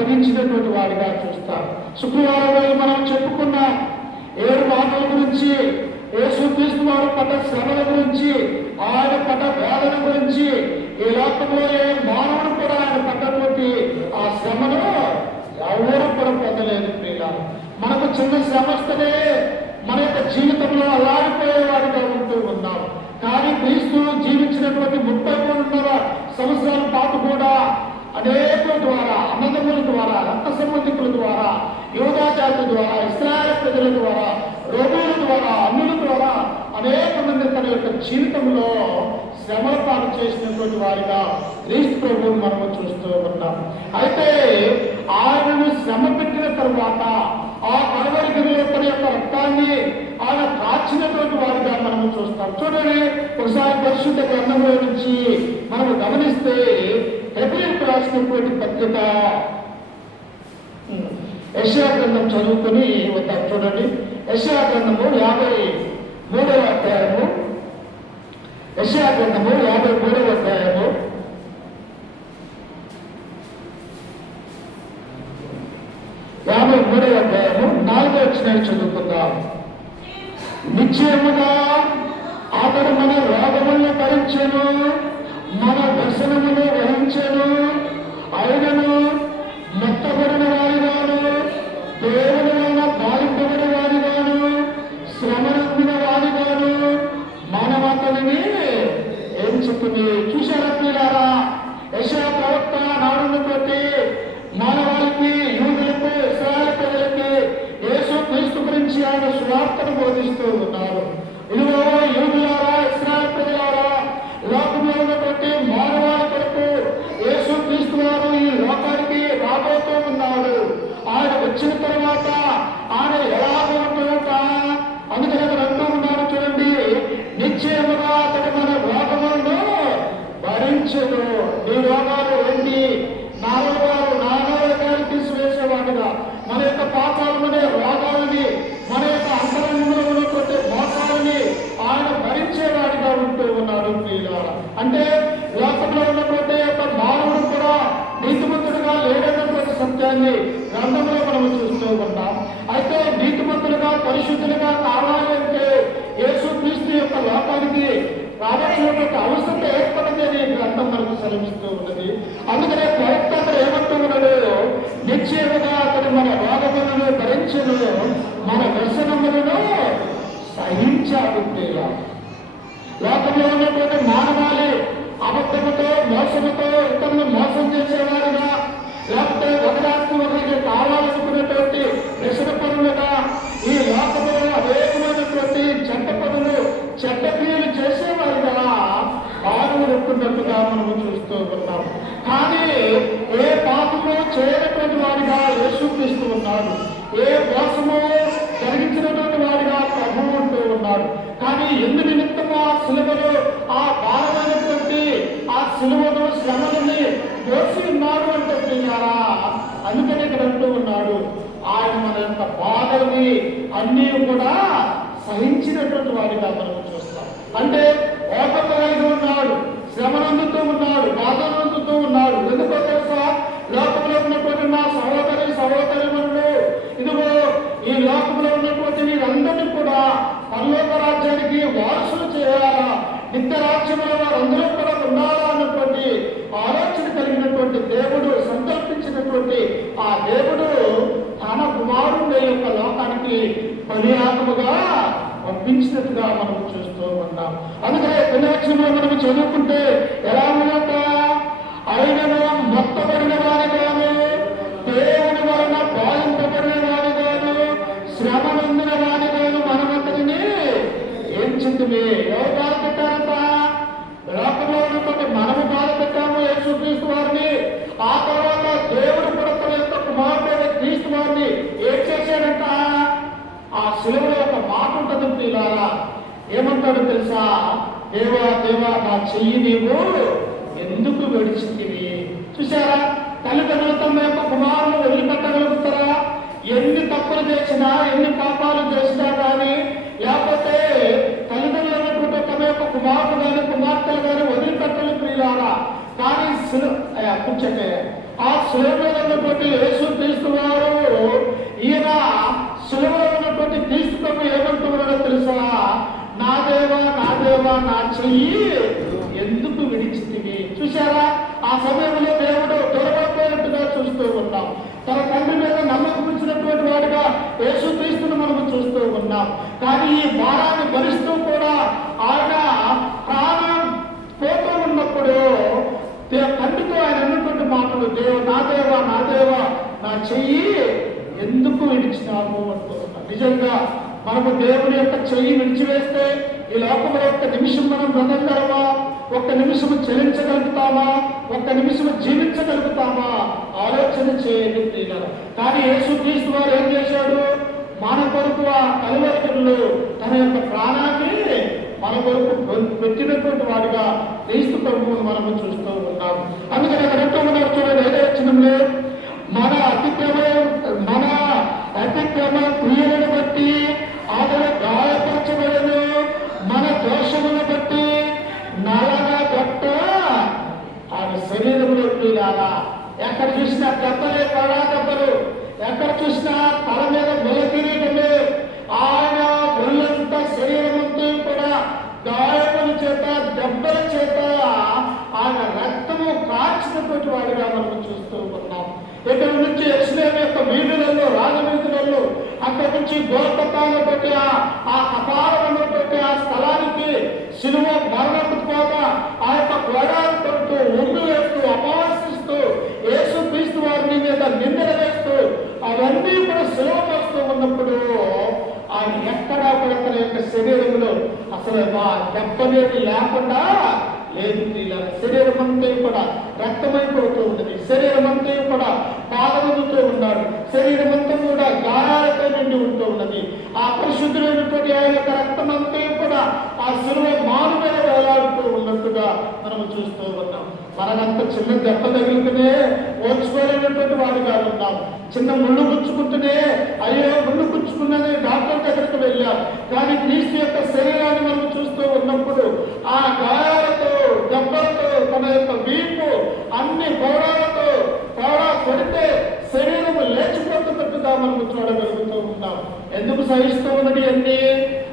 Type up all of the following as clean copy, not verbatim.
అప్పగించినటువంటి వాడిగా చూస్తాం. శుక్రవారం రోజు మనం చెప్పుకున్న 7 మాటల గురించి, యేసుక్రీస్తు వారు పడ్డ శ్రమల గురించి, ఆయన పడ్డ వేదన గురించి, ఈ లోకంలో ఏ మానవుడు కూడా ఆయన పడ్డటువంటి ఆ శ్రమను ఎవరు కూడా పొందలేదు. ప్రియులారా, మనకు చిన్న శ్రమ వస్తేనే మన యొక్క జీవితంలో అలాడిపోయేవాడిగా ఉంటూ ఉన్నాం. కానీ క్రీస్తు జీవించినటువంటి 33 సంవత్సరాల పాటు కూడా అనేకుల ద్వారా, అన్నదమ్ముల ద్వారా, రక్త సంబంధికుల ద్వారా, యూదా జాతి ద్వారా, ఇశ్రాయేలు ప్రజల ద్వారా, రోగుల ద్వారా, అన్యుల ద్వారా అనేక మంది తన యొక్క జీవితంలో శ్రమల పాటు చేసినటువంటి వారిగా క్రీస్తు ప్రభువును మనము చూస్తూ ఉన్నాం. అయితే ఆయనను శ్రమ పెట్టిన తరువాత ఆ కలవరి గిరిలో తన యొక్క రక్తాన్ని ఆయన కాచినటువంటి వారిగా మనము చూస్తాం. చూడండి, ఒకసారి పరిశుద్ధ గ్రంథంలో నుంచి మనము గమనిస్తే హెబ్రీయులకు రాసినటువంటి పత్రిక యెషయా గ్రంథం చదువుకొని వద్దాం. చూడండి, యెషయా గ్రంథము 53వ అధ్యాయము, యెషయా గ్రంథము 53వ అధ్యాయము 53వ అధ్యాయము 4వ వచనాన్ని చదువుకుందాం. నిశ్చయముగా అతడు మన రోగములను భరించెను, మన వ్యసనమును వహించెను, ఆయనను మెత్తబడిన వారిగాను, దేవుని వలన బాధింపబడిన వారిగాను, శ్రమనొందిన వారిగాను మనమతనిని ఎంచుకుని. చూశారా ప్రియులారా, యెషయా ప్రవక్త నాడున్నటువంటి మానవాళికి, యూదులకు, ఇశ్రాయేలు ప్రజలకి యేసుక్రీస్తు గురించి ఆయన సువార్తను బోధిస్తూ ఉన్నారు. ఇదిగో యూదులారా, ఇశ్రాయేలు ప్రజలారా, లోకంలో ఉన్నటువంటి మానవాళి కొరకు యేసుక్రీస్తు వారు ఈ లోకానికి రాబోతూ ఉన్నాడు. ఆయన వచ్చిన తర్వాత ఆయన ఎలాగోట అందుకని అంటూ ఉన్నాడు. చూడండి, నిశ్చయముగా అతడు మన రోగములను భరించెను. నీ రోగాలు ఏంటి? నా రోగాలు తీసివేసేవాడుగా, మన యొక్క పాపాలనే రోగాలని, మన యొక్క అంతరంగంలో ఉన్నటువంటి మోసాలని ఆయన భరించేవాడిగా ఉంటూ ఉన్నాడు. ప్రియులారా, అంటే లోకంలో ఉన్నటువంటి యొక్క మానవుడు కూడా నీతిమంతుడుగా లేడన్నటువంటి సత్యాన్ని గ్రంథంలో మనం చూస్తూ ఉంటాం. అయితే నీతిమంతులుగా, పరిశుద్ధులుగా కావాలి అంటే యేసుక్రీస్తు యొక్క లోకానికి రావాల్సినటువంటి అవసరం ఏర్పడిందని గ్రంథం మనకు సెలవిస్తూ ఉన్నది. అందుకనే ప్రవక్త అతడు ఏమంటూ ఉన్నాడు? నిశ్చయముగా అతడు మన రోగములను భరించెను, మన వ్యసనములను సహించాడు. లోకంలో ఉన్నటువంటి మానవాళి అబద్ధముతో, మోసముతో ఇతరులను మోసం చేసేవారుగా, లేకపోతే ఒకదానికి ఒకరికి కావాలనుకున్నటువంటి వ్యసన పనులుగా, ఈ లోకంలో అనేకమైనటువంటి చెడ్డ పనులు, చెడ్డ క్రియలు చేసేవారుగా పాల్గొనుకున్నట్టుగా మనము చూస్తూ ఉన్నాం. కానీ ఏ పాపము చేయనటువంటి వాడిగా యేసుక్రీస్తు ఉన్నాడు. ఏ మోసము జరిగించినటువంటి వాడిగా ప్రభువు ఉంటూ ఉన్నాడు. కానీ ఎందు నిమిత్తము ఆ సిలువను, ఆ భారమైనటువంటి ఆ సిలువను, శ్రమలని మోసి ఉన్నాడు అంటే ప్రియులారా, అందుకని ఇక్కడ అంటూ ఉన్నాడు, ఆయన మన యొక్క బాధల్ని అన్నీ కూడా సహించినటువంటి వాడిగా మనం చూస్తాం. అంటే ఓపిక కలిగి ఉన్నాడు, శ్రమనందుతూ ఉన్నాడు, బాధలు అందుతూ ఉన్నాడు. ఎందుకో తెలుసా? లోకంలో ఉన్నటువంటి నా సహోదరిమణులు, ఇదిగో ఈ లోకంలో ఉన్నటువంటి వీరందరినీ కూడా పరలోక రాజ్యానికి వారసులు చేయాలా, నిత్య రాజ్యంలో వారందరూ కూడా ఉండాలా అన్నటువంటి ఆలోచన కలిగినటువంటి దేవుడు, సంకల్పించినటువంటి ఆ దేవుడు తన కుమారుని యొక్క లోకానికి బలియాగముగా పంపించినట్టుగా మనం చూస్తూ ఉన్నాం. అందుకనే పుణ్యవచనంలో మనం చదువుకుంటే ఎలా ఉన్నట? ఆయనను మొత్తబడిన వారిగాను, దేవుని వలన బాధింపబడిన వారిగాను, శ్రమ నొందిన వారిగాను మనమంతటిని ఎంచుకుని. ఎవరు బాధ పెట్టారంట? లోకంలో ఉన్నటువంటి మనము బాధ పెట్టాము యేసుక్రీస్తు వారిని. ఆ తర్వాత దేవుడు కూడా తన యొక్క కుమారుడైన క్రీస్తు వారిని ఏం చేశాడంట? ఆ శిలువలో ఒక మాట ఉంటుంది ప్రియులారా, ఏమంటాడు తెలుసా? దేవా దేవా, నా చెయ్యి నీవు ఎందుకు విడిచితివి? చూసారా, తల్లిదండ్రులు తమ యొక్క కుమారులు వదిలిపెట్టగలుగుతారా? ఎన్ని తప్పులు చేసినా, ఎన్ని పాపాలు చేసినా కానీ, లేకపోతే తల్లిదండ్రులు తమ యొక్క కుమారులు కానీ కుమార్తెలు కానీ వదిలిపెట్టలు ప్రియులారా. కానీ ఆ శిలువ మీద ఉన్నటువంటి దేవా నా చెయ్యి ఎందుకు విడిచితివి? చూశారా, ఆ సమయంలో దేవుడు దొరకకపోయినట్టుగా చూస్తూ ఉన్నాం. తన తండ్రి మీద నమ్మకం ఉంచినటువంటి వాడుగా యేసుక్రీస్తును మనము చూస్తూ ఉన్నాం. కానీ ఈ భారాన్ని భరిస్తూ కూడా ఆయన ప్రాణం పోతూ ఉన్నప్పుడు తండ్రితో ఆయన అన్నటువంటి మాటలు, నా దేవా నా చెయ్యి ఎందుకు విడిచినాము అంటూ ఉన్నాం. నిజంగా మనము దేవుని యొక్క చెయ్యి విడిచివేస్తే ఈ లోకంలో ఒక్క నిమిషం మనం బ్రతకగలమా? ఒక్క నిమిషం చెల్లించగలుగుతామా? ఒక్క నిమిషం జీవించగలుగుతామా? ఆలోచన చేయండి ప్రియులారా. కానీ యేసుక్రీస్తు వారు ఏం చేశాడు? మన కొరకు ఆ కలువరిలో తన యొక్క ప్రాణాన్ని మన కొరకు పెట్టినటువంటి వాడిగా క్రీస్తు ప్రభువును మనము చూస్తూ ఉన్నాం. అందుకని అక్కడ ఎంతో ఉన్నారు చూడండి, ఏదో వచ్చినంలో మన అతిక్రమ క్రియలను బట్టి అతను గాయపరచబడను, మన దోషములను బట్టి నలగా గట్ట ఆయన శరీరంలో క్రియలా. ఎక్కడ చూసినా దెబ్బలే, పడా దెబ్బలు, ఎక్కడ చూసినా తల మీద వెలకిరీటమే. ఆయన ఒళ్ళంతా శరీరమంతా కూడా గాయముల చేత దెబ్బల చేత ఆయన రక్తము కార్చినటువంటి వాడిగా మనం చూస్తూ ఉన్నాం. ఇక్కడ నుంచి యెరూషలేము యొక్క వీధులలో, రాజవీధులలో, అక్కడి నుంచి గోల్గొతాలో పెట్టి ఆ కపాలను పెట్టి ఆ స్థలానికి శిలువ మరణపు పోగా ఆ యొక్క గోడాలు కొడుతూ, ఒండు వేస్తూ, అపవాసిస్తూ, యేసుక్రీస్తు వారిని మీద నిందలు వేస్తూ అవన్నీ కూడా శిలువ వేస్తూ ఉన్నప్పుడు ఆయన ఎక్కడా కూడా తన యొక్క శరీరంలో అసలు దెబ్బనేది లేకుండా లేదు. శరీరం అంతా కూడా రక్తమైపోతూ ఉన్నది, శరీరం అంతా కూడా బాధపడుతూ ఉన్నాడు, శరీరం అంతా కూడా గాయాలతో నిండి ఉంటూ ఉన్నది. ఆ పరిశుద్ధులైనటువంటి ఆయన యొక్క రక్తం అంతా కూడా ఆ శిలువ మాను మీద వేలాడుతూ ఉన్నట్టుగా మనం చూస్తూ ఉన్నాం. మనకంత చిన్న దెబ్బ తగిలితేనే ఓర్చుకోలేనటువంటి వాడుగా ఉన్నాం. చిన్న ముళ్ళు గుచ్చుకుంటేనే అయ్యో ముళ్ళు గుచ్చుకున్నది డాక్టర్ దగ్గరికి వెళ్ళాం. కానీ క్రీస్తు యొక్క శరీరాన్ని మనం చూస్తూ ఉన్నప్పుడు ఆ గాయాలతో, దెబ్బలతో, తన యొక్క వీపు అన్ని పౌరాలతో పౌరా కొడితే శరీరము లేచిపోతున్నట్టుగా మనం చూడగలుగుతూ ఉన్నాం. ఎందుకు సహిస్తూ ఉన్నది అన్ని?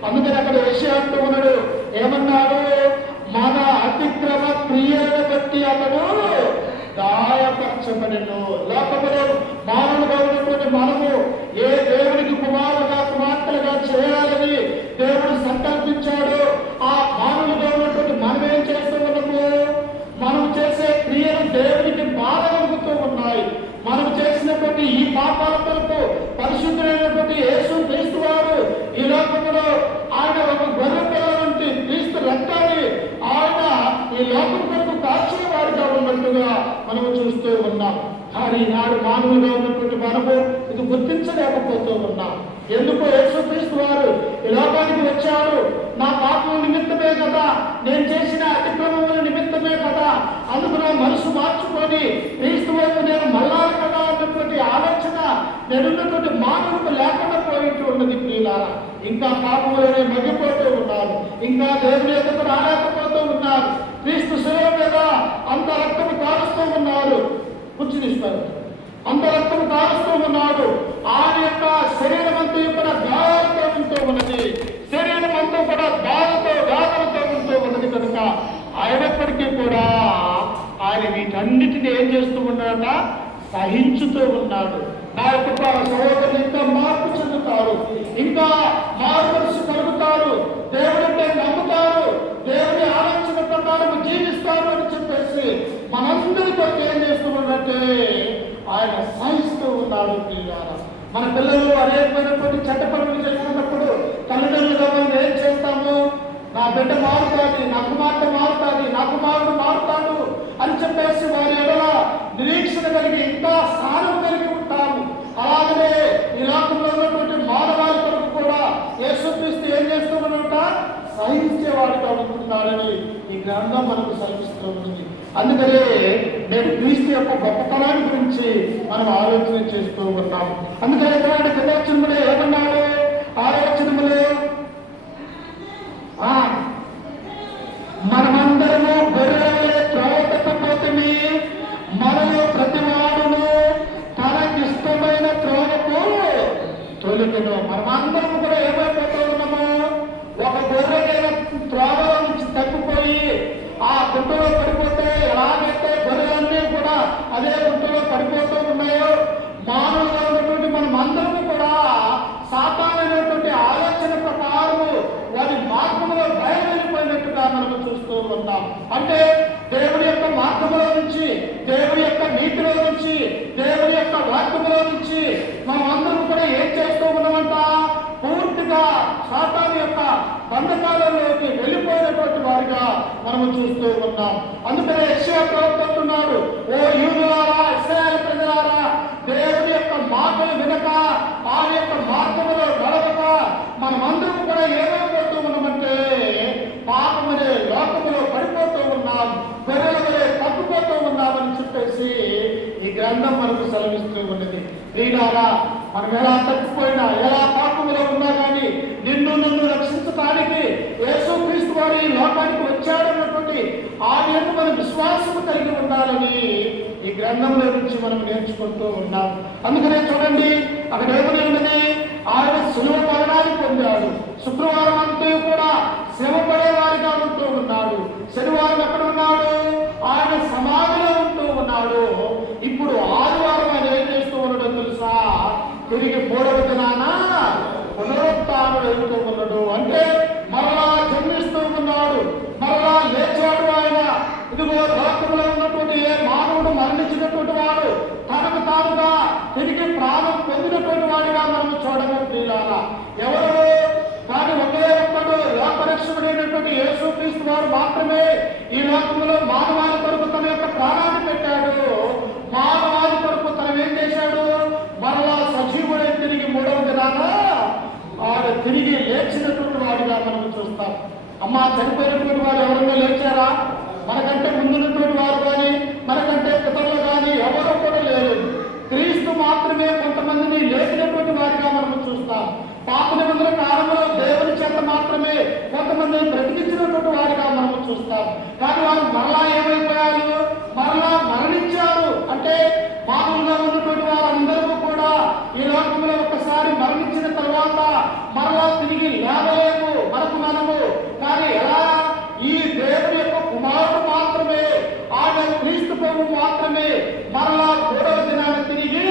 అందుకని అక్కడ యెషయా అంటూ ఉన్నాడు, ఏమన్నాడు? మన అతిక్రమ క్రియలను బట్టి అతడు గాయపరచబడెను. లోకములో మానవులుగా ఉన్నటువంటి మనము ఏ దేవునికి కుమారులుగా కుమార్తెలుగా చేయాలని దేవుడు సంకల్పించాడు, ఆ మానవులుగా ఉన్నటువంటి మనం ఏం చేస్తూ ఉన్నాము? మనం చేసే క్రియలు దేవునికి బాధ కలుగుతూ ఉన్నాయి. మనం చేసినటువంటి ఈ పాపాల కొరకు పరిశుద్ధులైనటువంటి యేసుక్రీస్తు వారు ఈ లోకంలో ఆయన ఒక గొర్రె పిల్ల వంటి క్రీస్తు రక్తాన్ని ఆయన ఈ లోకం కొరకు కాచిన వారిగా ఉన్నట్టుగా మనము చూస్తూ ఉన్నాం. కానీ ఈనాడు మానవులుగా ఉన్నటువంటి మనము ఇది గుర్తించలేకపోతూ ఉన్నాం. ఎందుకు? యేసుక్రీస్తు వారు ఈ లోకానికి వచ్చారు నా పాపం నిమిత్తమే కదా, నేను చేసిన అతిక్రమముల నిమిత్తమే కదా, అందుకు నా మనసు మార్చుకొని క్రీస్తు వైపు నేను మళ్ళాలి కదా అన్నటువంటి ఆలోచన నేనున్నటువంటి మానవులకు లేకుండా పోయిట్టు ఉన్నది. ప్రియులారా, ఇంకా పాపములనే మగ్గిపోతూ ఉన్నారు, ఇంకా దేవుని ఎదుట రాలేకపోతూ ఉన్నారు. క్రీస్తు శిలువ మీద అంత రక్తము కారుస్తూ ఉన్నారు, కూర్చునిస్తారు, అంత రక్తము కారుస్తూ ఉన్నాడు. ఆయన యొక్క శరీరం అంతా కూడా గాయాలతో ఉంటూ ఉన్నది, శరీరం అంతా కూడా బాధతో వేదనతో ఉంటూ ఉన్నది. కనుక అయినప్పటికీ కూడా ఆయన వీటన్నిటిని ఏం చేస్తూ ఉన్నాడట? సహించుతూ ఉన్నాడు. నా యొక్క సహోదరులు ఇంకా మార్పు చెందుతారు, ఇంకా మార్పు కలుగుతారు, దేవుడంటే నమ్ముతారు, దేవుని ఆలోచన ప్రకారం జీవిస్తారు అని చెప్పేసి మనందరితో ఏం చేస్తున్నాడంటే ఆయన సహిస్తూ ఉన్నాడు. మన పిల్లలు అనేకమైనటువంటి చట్ట పనులు చేస్తున్నప్పుడు తల్లిదండ్రులుగా మనం ఏం చేస్తాము? నా బిడ్డ మారుతాది, నా కుమార్తె మారుతాది, నా కుమారుడు మారుతాడు అని చెప్పేసి వారి ఎడల నిరీక్షణ కలిగి ఇంకా స్థానం కలిగి ఉంటాము. అలాగనే ఈ లోకంలో ఉన్నటువంటి మానవాళి కొరకు కూడా యేసుక్రీస్తు ఏం చేస్తున్నాడంట? సహించేవాడిగా ఉంటున్నాడని ఈ గ్రంథం మనకు సహిస్తూ ఉంది. అందుకనే నేను క్రీస్తు యొక్క గొప్పతనాన్ని గురించి మనం ఆలోచన చేస్తూ ఉన్నాం. అందుకని ఎటువంటి కిందవచనములే ఏమన్నాడు? ఆలోచనములే మనమందరము గొర్రెలే త్రోవ తప్పపోతుంది, మనలో ప్రతివాడును తనకిష్టమైన త్రోవకు తొలికెను. మనమందరము కూడా ఏమైపోతూ ఉన్నాము? ఒక గొర్రె త్రోవలో నుంచి బంధకాలలోకి వెళ్ళిపోయినటువంటి వారిగా మనము చూస్తూ ఉన్నాం. అందుకనే యెషయా ప్రవక్త అంటున్నాడు, ఓ యూదులారా, ఇశ్రాయేలు ప్రజలారా, దేవుని యొక్క మాటలు వినక ఆయన యొక్క మార్గములో నడవక మనమందరం కూడా ఏమైపోతూ ఉన్నామంటే పాపమనే లోకములో పడిపోతూ ఉన్నాం, గొర్రెలవలే తప్పిపోతూ ఉన్నామని చెప్పేసి ఈ గ్రంథం మనకు సెలవిస్తూ ఉన్నది. ప్రియులారా, మనం ఎలా తప్పిపోయినా, ఎలా పాపములో ఉన్నా కానీ నిన్ను నన్ను రక్షించడానికి యేసుక్రీస్తు వారు ఈ లోకానికి వచ్చాడన్నటువంటి ఆయన మన విశ్వాసము కలిగి ఉండాలని ఈ గ్రంథంలో నుంచి మనం నేర్చుకుంటూ ఉన్నాం. అందుకనే చూడండి, అక్కడ ఏమని ఉన్నది, ఆయన సులువ మరణాన్ని పొందాడు, శుక్రవారం అంతా కూడా శ్రమ పడేవారిగా ఉంటూ ఉన్నాడు, శనివారం ఎక్కడ ఉన్నాడు, ఆయన సమాధిలో ఉంటూ ఉన్నాడు. ఇప్పుడు ఆదివారం ఆయన ఏం చేస్తూ ఉన్నాడో తెలుసా, తిరిగి 3వ దినాన పునరుత్థానం వెళ్తూ ఉన్నాడు. అంటే మరలా జన్మిస్తూ ఉన్నాడు, మరలా లేచాడు ఆయన. ఇదిగో లోకంలో ఉన్నటువంటి ఏ మానవుడు మరణించినటువంటి వాడు తనకు తానుగా తిరిగి ప్రాణం పొందినటువంటి వాడిగా మనం చూడగలుగుతారా? ఎవరు కానీ ఒకే ఒక్కడు లోకరక్షకుడైనటువంటి యేసుక్రీస్తు వారు మాత్రమే ఈ లోకంలో మానవాళి కొరకు తన యొక్క ప్రాణాన్ని పెట్టాడు. మానవాళి కొరకు తను ఏం చేశాడు, మరలా సజీవుడై తిరిగి 3వ దినాన ఆయన తిరిగి లేచినటువంటి వాడిగా మనం చూస్తాం. అమ్మా, చనిపోయినటువంటి వారు ఎవరైనా లేచారా? మనకంటే ముందున్నటువంటి వారు కానీ, మనకంటే పితరులు కానీ ఎవరు కూడా లేరు. క్రీస్తు మాత్రమే కొంతమందిని లేచినటువంటి వారిగా మనం చూస్తాం. పాత నిబంధన కాలంలో దేవుని చేత మాత్రమే కొంతమందిని బ్రతికించినటువంటి వారిగా మనం చూస్తాం. కానీ వారు మరలా ఏమైపోయారు, మరలా మరణించారు. అంటే మామూలుగా ఉన్నటువంటి వారందరూ కూడా ఈ లోకంలో ఒక్కసారి మరణించిన తర్వాత మరలా తిరిగి లేవలేము మనము. కానీ ఎలా, ఈ దేవుని యొక్క కుమారుడు మాత్రమే, ఆయన క్రీస్తు ప్రభువు మాత్రమే మరలా 3వ దినాన తిరిగి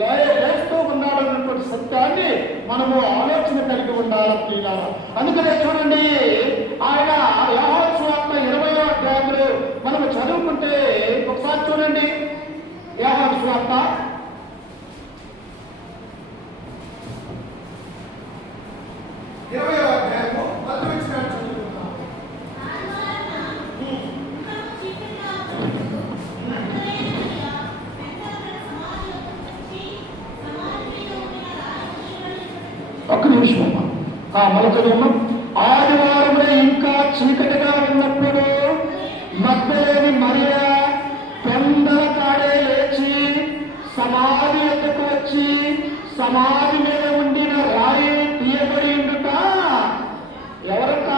లేస్తూ ఉన్నాడు అన్నటువంటి సత్యాన్ని మనము ఆలోచన కలిగి ఉండాలి ప్రియులారా. అందుకనే చూడండి, ఆయన యోహాను సువార్త 20వ అధ్యాయంలో మనము చదువుకుంటే ఒకసారి చూడండి, యోహాను సువార్త 20వ అధ్యాయము 10వ వచనం చదువుకుందాం. ఒక్క నిమిషం మళ్ళీ చదువున్నాం. ఆదివారమే ఇంకా చీకటిగా ఉన్నప్పుడు మగ్దలేని మరియా పెందల కాడే లేచి సమాధి ఎద్దకు వచ్చి సమాధి మీద ఉండిన రాయి తీయబడి ఉండుట. ఎవరక?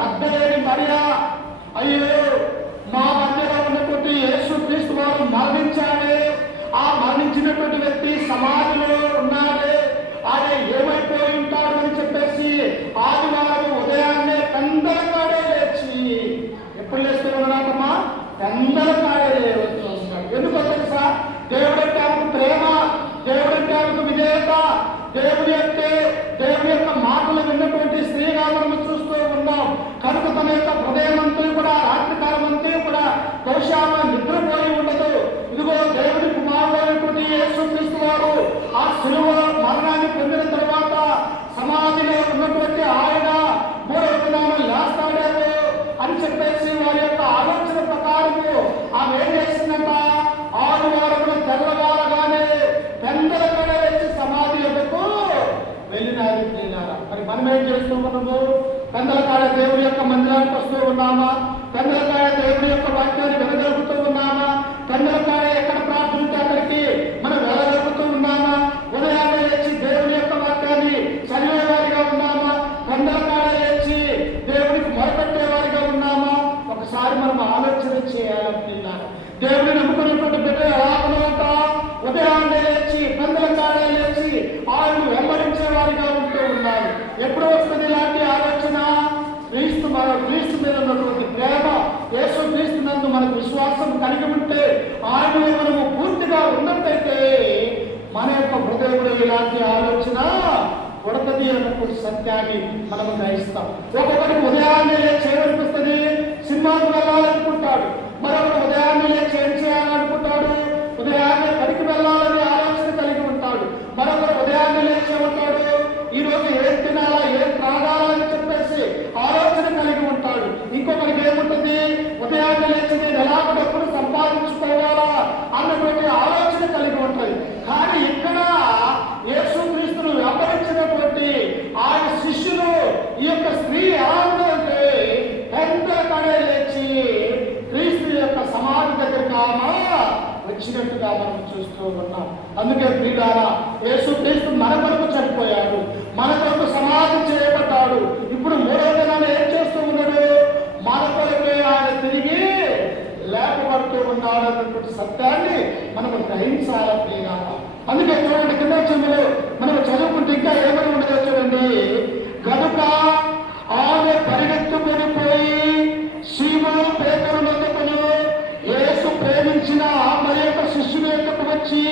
మగ్దలేని మరియా. అయ్యో, మా మధ్యలో ఉన్నటువంటి యేసుక్రీస్తు వారు మరణించాడే, ఆ మరణించినటువంటి వ్యక్తి సమాధిలో ఉన్నాడే, ఆయన ఏమైపోయి ఉంటాడు అని చెప్పేసి ఆదివారం ఉదయాన్నే పెందల కాడే లేచి, ఎప్పుడు లేస్తూ ఉన్నాడమ్మా? పెందల కాడే లేవచ్చు వస్తున్నాడు. ఎందుకో తెలుసా? దేవుడంటే ఆమెకు ప్రేమ, దేవుడంటే ఆమెకు విధేయత, దేవుని యొక్క మాటలు విన్నటువంటి స్త్రీగా మనం చూస్తూ ఉన్నాం. కనుక తన యొక్క హృదయం అంతా కూడా రాత్రికాలం అంతా కూడా బహుశా నిద్రపోయి ఉండదు. ఇదిగో దేవుడి కుమారుడైనటువంటి యేసుక్రీస్తు వారు ఆ శిలువ మరణాన్ని పొందిన తర్వాత సమాధిలో ఉన్నటువంటి ఆయన 3వ దినాన లేస్తాడేమో అని చెప్పేసి వారి యొక్క ఆలోచన ప్రకారము ఆమె ఏం చేసిందంట, ఆదివారమున తెల్లవారగానే పెందల కడ వచ్చి సమాధి ఎదుకు వెళ్ళినారు. మరి మనం ఏం చేస్తూ ఉన్నాము? పెందల కాడ దేవుడి యొక్క మందిరానికి వస్తూ ఉన్నామా? పెందల కాడ దేవుడి యొక్క వాక్యాన్ని వినగలుగుతూ ఉన్నామా? పెందల కాడ ఎక్కడ ప్రార్థించి అక్కడికి మనం వెళ్ళగలుగుతూ ఉన్నామా? ఉదయాన్నే లేచి దేవుడి యొక్క వాక్యాన్ని చదివేవారిగా ఉన్నామా? పెందల కాడ లేచి దేవుడికి మొరపెట్టేవారిగా ఉన్నామా? ఒకసారి మనం ఆలోచన చేయాలనుకున్నాను. దేవుడిని నమ్ముకున్నటువంటి బిడ్డ ఎలా ఉన్నదంట? ఉదయాన్నే లేచి పెందల కాడ లేచి ఆయన వెంబడించే వారిగా ఉంటూ ఉన్నారు. ఎప్పుడు వస్తుంది ఇలాంటి ఆలోచన? క్రీస్తు మీద ఉన్నటువంటి ప్రేమ, యేసుక్రీస్తు నందు మనకు విశ్వాసం కలిగి ఉంటే, ఆయనలో మనము పూర్తిగా ఉన్నట్టయితే మన యొక్క హృదయంలో ఇలాంటి ఆలోచన పుడతది అన్నటువంటి సత్యాన్ని మనము గ్రహిస్తాం. ఒక్కొక్కరికి ఉదయాన్నే లేచి ఏమనిపిస్తుంది? సినిమాకు వెళ్ళాలనుకుంటాడు. మరొకరు ఉదయాన్నే లేచి ఏం చేయాలనుకుంటాడు? ఉదయాన్నే పనికి వెళ్ళాలని ఆలోచన కలిగి ఉంటాడు. మరొకరు ఉదయాన్నే లేచి ఉంటాడు, ఈ రోజు ఏం తినాలా, ఏం త్రాగాలా అని చెప్పేసి ప్రియులారా, యేసుక్రీస్తు మన కొరకు చనిపోయాడు, మన కొరకు సమాధి చేయబడ్డాడు. ఇప్పుడు మూడవ దినాన్ని ఏం చేస్తూ ఉన్నాడు? మన కొరకే ఆయన తిరిగి లేపబడుతూ ఉన్నాడు అన్నటువంటి సత్యాన్ని మనము గ్రహించాలి ప్రియులారా. అందుకే చూడండి, కింద చెందులో మనం చదువుకుంటే ఇంకా ఏమని ఉండదో చూడండి. కనుక ఆమె పరిగెత్తుకొని పోయి సీమోను పేతురును ఎత్తుకొని యేసు ప్రేమించిన మరి యొక్క శిష్యుని ఎత్తుకు వచ్చి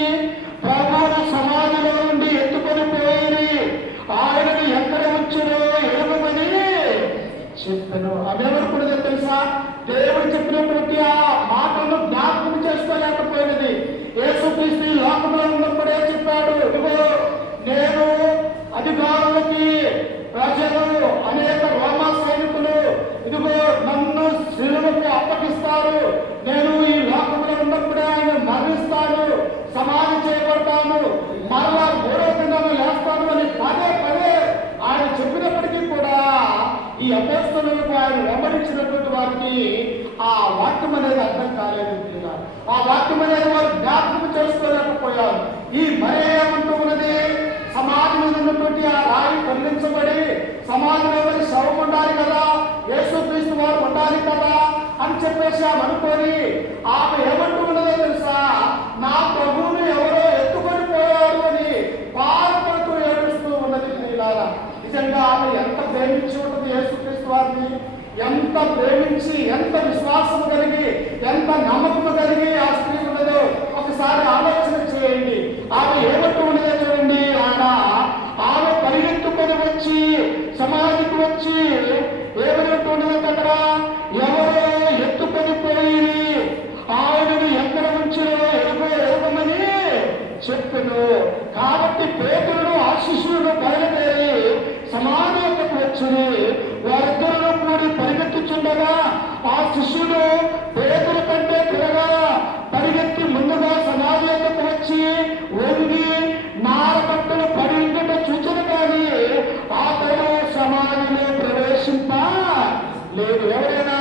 ప్రభువును సమాధిలో నుండి ఎత్తుకొని పోయి ఆయనను ఎక్కడ వచ్చారో ఏమని చెప్పాను. అవేమనుకున్నదో తెలుసా? దేవుడు చెప్పినటువంటి ఆ మాటలను జ్ఞాపకం చేసుకోలేకపోయినది. యేసుక్రీస్తు ఈ లోకంలో ఉన్నప్పుడే చెప్పాడు, ఇదిగో నేను అధికారులకి, ప్రజలు, అనేక రోమా సైనికులు ఇదిగో నన్ను శిలువకు అప్పగిస్తారు, నేను ఈ లోకంలో ఉన్నప్పుడే ఆయన మరణిస్తాను, సమాధి చేయబడతాను, మరలా మూడవ దినాన్ని లేస్తాను అని పదే పదే ఆయన చెప్పినప్పటికీ కూడా ఈ అపోస్తలులకు ఆయన వెంబడించినటువంటి వారికి ఆ వాక్యం అనేది అర్థం కాలేదు. ఆ వాక్యం అనేది వారు జ్ఞాపకం చేసుకోలేకపోయారు. ఈ మరే ఏమంటూ ఉన్నది? సమాధి మీద ఉన్నటువంటి ఆ రాయి ఖండించబడి సమాధిలో శవం ఉండాలి కదా, యేసుక్రీస్తు వారు ఉండాలి కదా అని చెప్పేసి ఆమె అనుకొని ఆమె ఏమంటూ ఉన్నదో తెలుసా? నా ప్రభువుని ఎవరో ఎత్తుకొని పోయారు అని బాధపడుతూ ఏడుస్తూ ఉన్నది. ప్రియులారా, నిజంగా ఆమె ఎంత ప్రేమించి ఉంటుంది యేసుక్రీస్తు వారిని, ఎంత ప్రేమించి, ఎంత విశ్వాసము కలిగి, ఎంత నమ్మకము కలిగి ఆ స్త్రీ ఉన్నదో ఒకసారి ఆలోచన చేయండి. ఆమె ఏమంటూ ఉన్నదో చూడండి. ఆమె పరిగెత్తుకొని వచ్చి సమాధికి వచ్చి ఏమంటూ ఉన్నదో అక్కడ, ఎవరో ఎత్తుకొని పోయి ఆయనను ఎక్కడ ఉంచారో ఎరగమని చెప్పాను. కాబట్టి పేతురును ఆ శిష్యులను బయలుదేరి సమాధి వద్దకు వచ్చి వారిద్దరూ కూడి పరిగెత్తుచుండగా ఆ శిష్యుడు పేతురు కంటే త్వరగా పరిగెత్తి ముందుగా సమాధి వద్దకు వచ్చి వంగి నార బట్టలు పడి ఉండట చూచను, కానీ అతడు సమాధిలో ప్రవేశింప లేదు. ఎవరైనా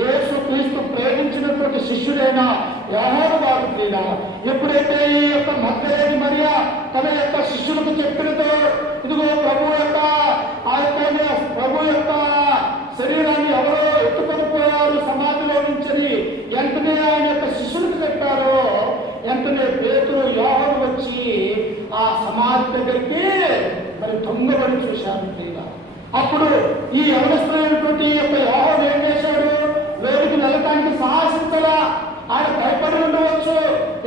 యేసుక్రీస్తు ప్రేమించినటువంటి శిష్యుడైనా యోహాను వారు ప్రియుడా, ఎప్పుడైతే ఈ యొక్క మగ్దలేని మరియా తన యొక్క శిష్యులకు చెప్పినతో, ఇదిగో ప్రభు యొక్క శరీరాన్ని ఎవరో ఎత్తుకొని పోయారు సమాధిలో నుంచి వెంటనే ఆయన యొక్క శిష్యులకు చెప్పారో, వెంటనే పేతురు యోహాను వచ్చి ఆ సమాధి దగ్గరికి మరి దొంగబడి చూశారు ప్రియుడా. అప్పుడు ఈ యవనస్తులైనటువంటి యొక్క యోహాను ఏం చేశాడు? లోనికి వెళ్ళటానికి సాహసించలా. ఆయన భయపడి ఉండవచ్చు.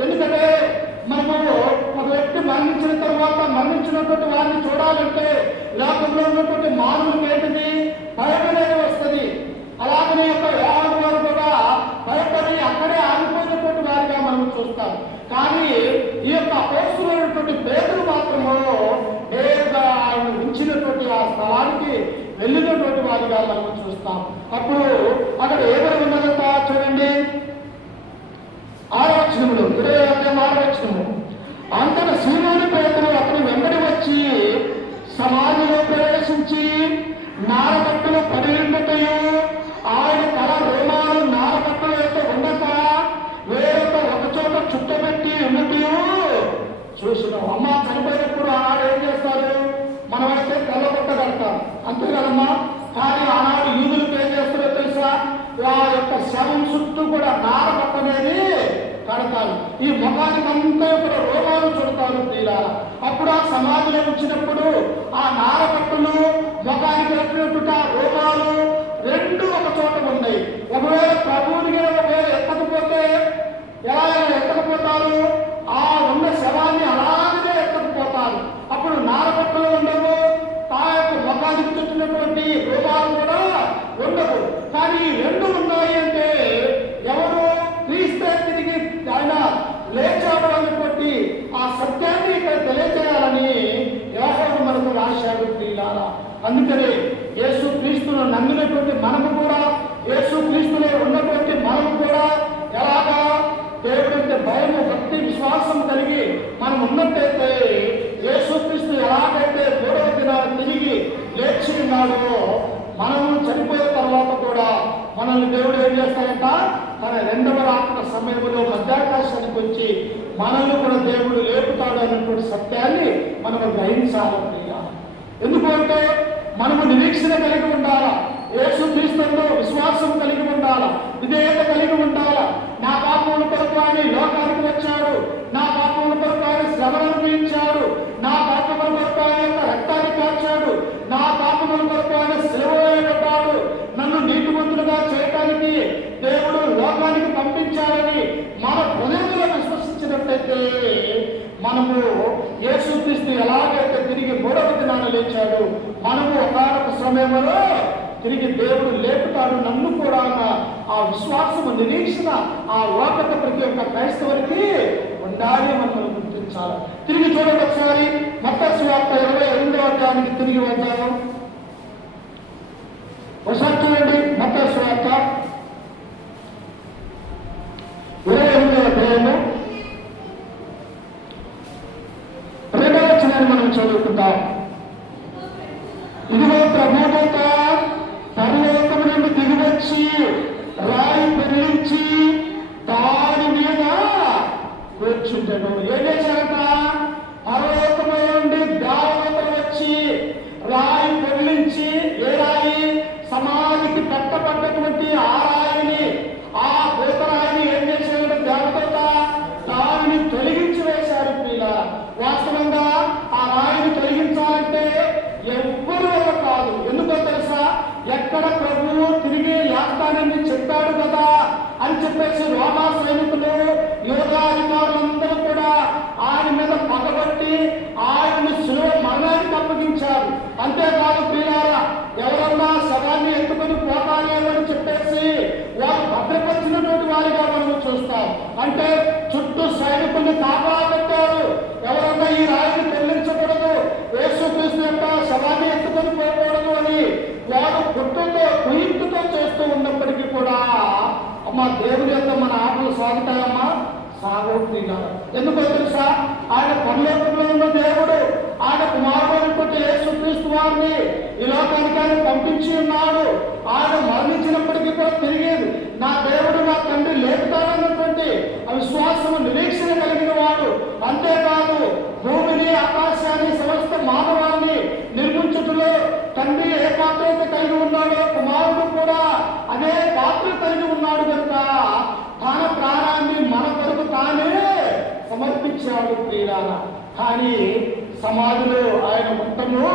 ఎందుకంటే మనము ఒక వ్యక్తి మరణించిన తర్వాత మరణించినటువంటి వారిని చూడాలంటే లోకంలో ఉన్నటువంటి మానవులకు ఏంటిది? భయం అనేది వస్తుంది. అలాగనే యొక్క యోహాను వారు కూడా భయపడి అక్కడే ఆగిపోయినటువంటి వారిగా మనం చూస్తాం. కానీ ఈ యొక్క అపోస్తలుడైనటువంటి పేతురు మాత్రము నేరుగా ఆయన ఉంచినటువంటి ఆ స్థలానికి వెళ్ళినటువంటి వారిగా మనం చూస్తాం. అప్పుడు అక్కడ ఏమై ఉన్నదంట చూడండి, 6వ వచనములో 26వ వచనము. అంతట సీమోను పేతురు అతని వెంబడి వచ్చి సమాధిలో ప్రవేశించి నారబట్టలు పడి ఉండటయు, ఆయన తల రోమాలు నారబట్టలు యొక్క ఉండక వేరొక ఒక చోట చుట్టబెట్టి ఉండటయు చూసినాం. అమ్మ చనిపోయినప్పుడు ఆనాడు ఏం చేస్తారు? మనమైతే తెల్లబట్ట కడతాం, అంతే కదమ్మా. కానీ ఆనాడు యూదులకు ఏం చేస్తారో తెలుసా? ఆ యొక్క శవం చుట్టూ కూడా నారబట్ట అనేది కడతారు. ఈ ముఖానికి అంతా కూడా రోమాలు చుడతారు తీరా. అప్పుడు ఆ సమాధిలో వచ్చినప్పుడు ఆ నారబట్టలు ముఖానికి పెట్టినట్టు ఆ రోమాలు రెండు ఒక చోట ఉన్నాయి. ఒకవేళ ప్రభువుని ఒకవేళ ఎత్తకపోతే ఎలా ఎత్తకపోతారు? ఆ ఉన్న శవాన్ని అలాగే ఎత్తకపోతారు. అప్పుడు నారబట్టలు ఉండవు, ఆ యొక్క ముఖానికి చుట్టినటువంటి రోమాలు కూడా ఉండవు. కానీ రెండు ఉన్నాయి అంటే ఎవరు? క్రీస్తు తిరిగి ఆయన లేచాడు అనేటువంటి ఆ సత్యాన్ని ఇక్కడ తెలియజేయాలని యోహాను మనకు రాశాడు ప్రియులారా. అందుకని యేసుక్రీస్తును నమ్మినటువంటి మనము కూడా, యేసుక్రీస్తులో ఉన్నటువంటి మనము కూడా ఎలాగా దేవుడంటే భయము, భక్తి, విశ్వాసం కలిగి మనం ఉన్నట్టయితే యేసుక్రీస్తు ఎలాగైతే మూడవ దినాన్ని తిరిగి లేచి ఉన్నాడో మనము చనిపోయిన తర్వాత కూడా మనల్ని దేవుడు ఏం చేస్తాడంట? తన రెండవ రాకడ సమయంలో మధ్యాకాశానికి వచ్చి మనల్ని కూడా దేవుడు లేపుతాడు అన్నటువంటి సత్యాన్ని మనము గ్రహించాలి ప్రియ. ఎందుకంటే మనము నిరీక్షణ కలిగి ఉండాలా, యేసుక్రీస్తులో విశ్వాసం కలిగి ఉండాలా, విధేయత కలిగి ఉండాలా. నా పాపముల కొరకు ఆయన లోకానికి వచ్చాడు, నా పాపముల కొరకు ఆయన శ్రమను అనుభవించాడు, నా పాపముల కొరకు ఆయన యొక్క రక్తాన్ని కాచాడు, నా పాపముల కొరకు ఆయన శిలువ వేయబడ్డాడు, నన్ను నీతిమంతులుగా చేయడానికి దేవుడు లోకానికి పంపించాలని మన హృదయంలో విశ్వసించినట్లయితే మనము యేసుక్రీస్తు ఎలాగైతే తిరిగి మూడవ దినాన లేచాడు, మనము ఒకనొక సమయంలో తిరిగి దేవుడు లేపుతాడు నన్ను కూడా ఆ విశ్వాసము నిరీక్షణ ఆ లోకత ప్రతి ఒక్క క్రైస్తవునికి ఉండాలి అని మనం గుర్తించాలి. తిరిగి చూడండి ఒకసారి మత్తయి సువార్త 28వ అధ్యాయానికి తిరిగి వద్దాము. ఒకసారి చూడండి మత్తయి సువార్త 28వ అధ్యాయము 2వ వచనాన్ని మనం చదువుకుంటాం. ఇదిగో ప్రభుదూత పరలోకము నుండి దిగివచ్చి రాయి పెరిగించి దాని మీద కూర్చుంటాడు. ఏం చేశారంట? పరలోకము నుండి దేవదూతలు వచ్చి రాయి పెరిగించి, ఏ రాయి? సమాధికి పెట్టబడ్డటువంటి ఆ రాయిని, ఆ భూతరాయిని ఏం చేశారంటే దేవదూత దానిని తొలగించి వేశారు. వాస్తవంగా ఆ రాయిని తొలగించాలంటే ఎవ్వరు కాదు. ఎందుకో తెలుసా? ఎక్కడ ప్రభువు తిరిగి లేస్తానని చెప్పాడు కదా అని చెప్పేసి రోమా సైనికులు యోధాధికారులందరూ కూడా ఆయన మీద పగబట్టి ఆయన శిలువ మరణానికి అప్పగించారు. అంతేకాదు ప్రియులారా, ఎవరన్నా శవాన్ని ఎత్తుకొని పోతానేమని చెప్పేసి వారు భద్రపరిచినటువంటి వారిగా మనము చూస్తాం. అంటే చుట్టూ సైనికుల్ని కాపలా పెట్టారు. ఎవరన్నా ఈ రాయిని పెళ్లించకూడదు, యేసుక్రీస్తు యొక్క శవాన్ని ఎత్తుకొని పోకూడదు అని వారు పుట్టుతో కుయింపుతో చేస్తూ ఉన్నప్పటికీ కూడా అమ్మా దేవుని యొక్క మన ఆటలు సాగుతాయమ్మా, సాగవుతుందా? ఎందుకో తెలుసా? ఆయన పరలోకంలో ఉన్న దేవుడు ఆయన కుమారుడైనటువంటి యేసుక్రీస్తు వారిని ఈ లోకానికి ఆయన పంపించి ఉన్నాడు. ఆయన మరణించినప్పటికీ కూడా తిరిగేది నా దేవుడు నా తండ్రి లేపుతాడన్నటువంటి విశ్వాసము నిరీక్షణ కలిగిన వాడు. అంతేకాదు భూమిని ఆకాశాన్ని సమస్త మానవాన్ని నిర్మించుటలో తండ్రి ఏ పాత్రత కలిగి ఉన్నాడో కుమారుడు కూడా అదే పాత్ర కలిగి ఉన్నాడు కనుక తన ప్రాణాన్ని మన కొరకు తానే సమర్పించాడు ప్రియులారా. కానీ సమాధిలో ఆయన ఉండటము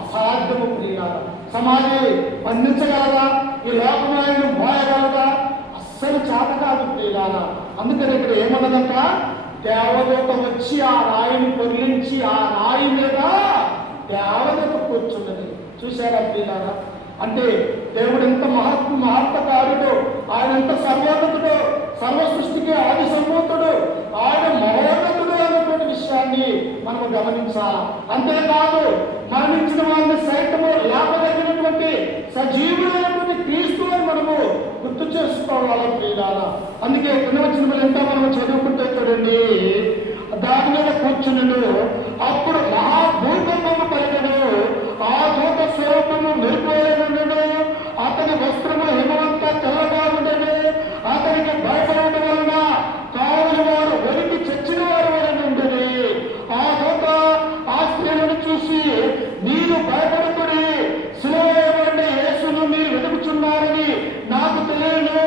అసాధ్యము ప్రియులారా. సమాధి బంధించగలదా? ఈ లోకం ఆయన మోయగలదా? అస్సలు చేత కాదు ప్రియులారా. అందుకని ఇక్కడ ఏమన్నదంట? దేవదూత వచ్చి ఆ రాయిని పొరిలించి ఆ రాయి మీద దేవదూత కూర్చున్నది. చూశారా ప్రియులారా? అంటే దేవుడు ఎంత మహత్కారుడు, ఆయన ఎంత సర్వోన్నతుడు, సర్వ సృష్టికి ఆది సంభూతుడు, ఆయన మహోన్నతుడు అన్నటువంటి విషయాన్ని మనము గమనించాలి. అంతేకాదు మరణించిన వారిని సైతము లేపదగినటువంటి సజీవుడైనటువంటి క్రీస్తుని మనము గుర్తు చేసుకోవాలి ప్రియులారా. అందుకే పునర్వచనములు ఎంత మనము చదువుకుంటే చూడండి, దాని మీద కూర్చుని అప్పుడు మహాభూకంపము కలిగను, ఆ దూత స్వరూపము మెరుపోలేనుండెను, అతని వస్త్రము హిమవంత తెల్లగా ఉండెను, అతనికి భయపడటం వలన కావలి వారు వరికి చచ్చిన వారి వలన ఉండేది. ఆ దూత ఆ స్త్రీలను చూసి, మీరు భయపడకుడి, శిలువ వేయబడిన యేసును మీరు వెతుకుచున్నారని నాకు తెలియను,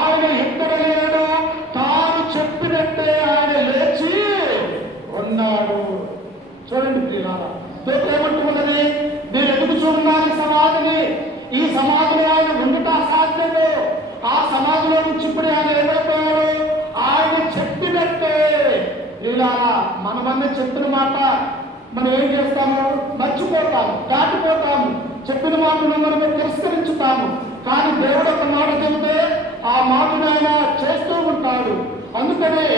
ఆయన ఇక్కడ లేడు, తాను చెప్పినట్టే ఆయన లేచి ఉన్నాడు. చూడండి ప్రియులారా, దూత ఏమంటున్నది? మీరు ఎదుగు చూడాలి సమాధిని, ఈ సమాధిలో ఆయన ఉండట అసాధ్యము. ఆ సమాధిలో నుంచి ఇప్పుడు ఆయన ఏమైపోయాడు? ఆయన చెప్పినట్టే. ప్రియులారా, మనమన్నీ చెప్పిన మాట మనం ఏం చేస్తాము? మర్చిపోతాము, దాటిపోతాము, చెప్పిన మాటను మనము తిరస్కరించుతాము. కానీ దేవుడు ఒక మాట చెబితే ఆ మాటను ఆయన చేస్తూ ఉంటాడు. అందుకనే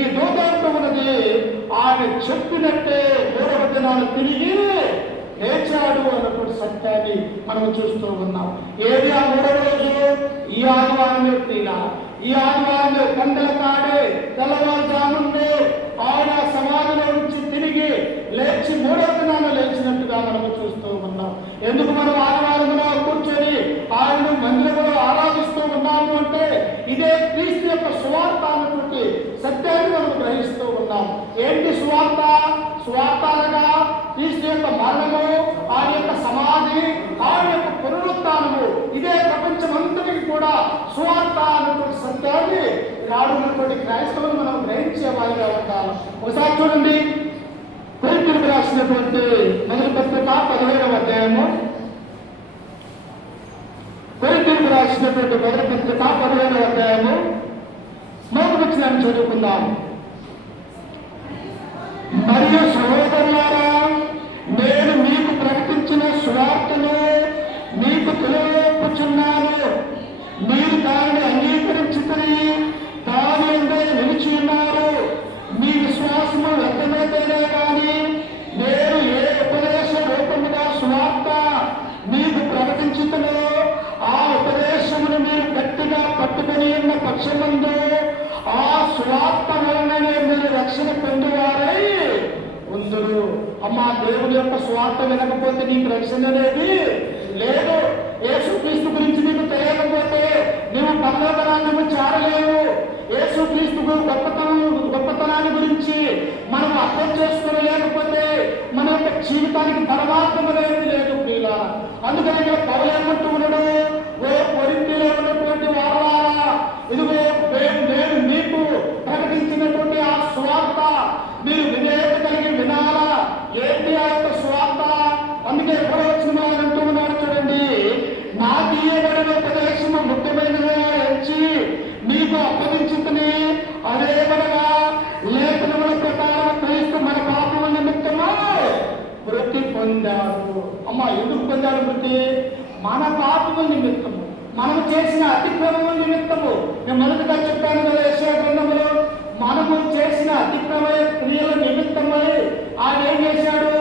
ఈ దూత ఉన్నది ఆయన చెప్పినట్టే మూడవ దినాలు తిరిగి లేచాడు అన్నటువంటి సత్యాన్ని మనం చూస్తూ ఉన్నాం. ఏది ఆ మూడవ రోజు? ఈ ఆదివారం ప్రియులారా, ఈ ఆదివారం కండల కాడే తెల్లవారుజాముందే ఆయన సమాధిలో నుంచి తిరిగి లేచి మూడవ దినాన లేచినట్టుగా మనము చూస్తూ ఉన్నాం. ఎందుకు మనం ఆదివారంలో కూర్చొని ఆయన మందిరంలో ఆరాధిస్తూ ఉన్నాము అంటే ఇదే క్రీస్తు యొక్క మరణము, ఆయన యొక్క సమాధి, ఆయన యొక్క పునరుత్థానము, ఇదే ప్రపంచం అంతటికి కూడా సువార్త అనేటువంటి సత్యాన్ని రానున్నటువంటి క్రైస్తవులు మనం గ్రహించే వారిగా ఉంటాము. ఒకసారి చూడండి, కొరింథీయులకు రాసినటువంటి మొదటి పత్రిక 15వ అధ్యాయము, కొరింథీయులకు రాసినటువంటి మొదటి పత్రిక 15వ అధ్యాయము 3వ వచనాన్ని చదువుకుందాం. మరియు సహోదరులారా, నేను మీకు ప్రకటించిన సువార్తను మీకు తెలియజేయుచున్నాను. మీరు దానిని అంగీకరించుకుని దాని యందే నిలిచి ఉన్నారు. మీ విశ్వాసము వ్యక్తమైతేనే కానీ నేను ఏ ఉపదేశ రూపముగా సువార్త మీకు ప్రకటించుతున్నో ఆ ఉపదేశమును మీరు గట్టిగా పట్టుకుని ఉన్న పక్షమందు ఆ సువార్త వలననే మీరు రక్షణ పొందువారై ఉందురు. అమ్మా, దేవుని యొక్క సువార్త వినకపోతే నీకు రక్షణ అనేది లేదు. యేసుక్రీస్తు గురించి నీకు తెలియకపోతే నువ్వు పరలోక రాజ్యము చేరలేవు. యేసుక్రీస్తు గొప్పతనాన్ని గురించి మనం అర్థం చేసుకోలేకపోతే మన యొక్క జీవితానికి పరమార్థం అనేది లేదు ప్రియులారా. అందుకని పౌలు ఏమంటూ ఉన్నాడు, ఓ కొరింథీయులో ఉన్నటువంటి వారలారా, ఇదిగో నేను మీకు ప్రకటించినటువంటి ఆ సువార్త మీరు విధేయత కలిగి వినాలా. ఏంటి ఆ యొక్క సువార్త? అందుకే ఎక్కడ వచ్చిన అంటూ ఉన్నాడు చూడండి, నాకు ఇయ్యబడిన ఉపదేశము ముఖ్యమైనదిగా ఎంచి మీకు అప్పగించుకుని అదేమనగా లేఖనముల ప్రకారం క్రీస్తు మన పాపముల నిమిత్తము మృతి పొందారు. అమ్మా, ఎందుకు పొందారు మృతి? మన పాపముల నిమిత్తము, మనం చేసిన అతిక్రమముల నిమిత్తము. నేను మొదటగా చెప్పాను కదా యెషయా గ్రంథములో, మనము చేసిన అతిక్రమ క్రియల నిమిత్తమై ఆయన ఏం చేశాడు?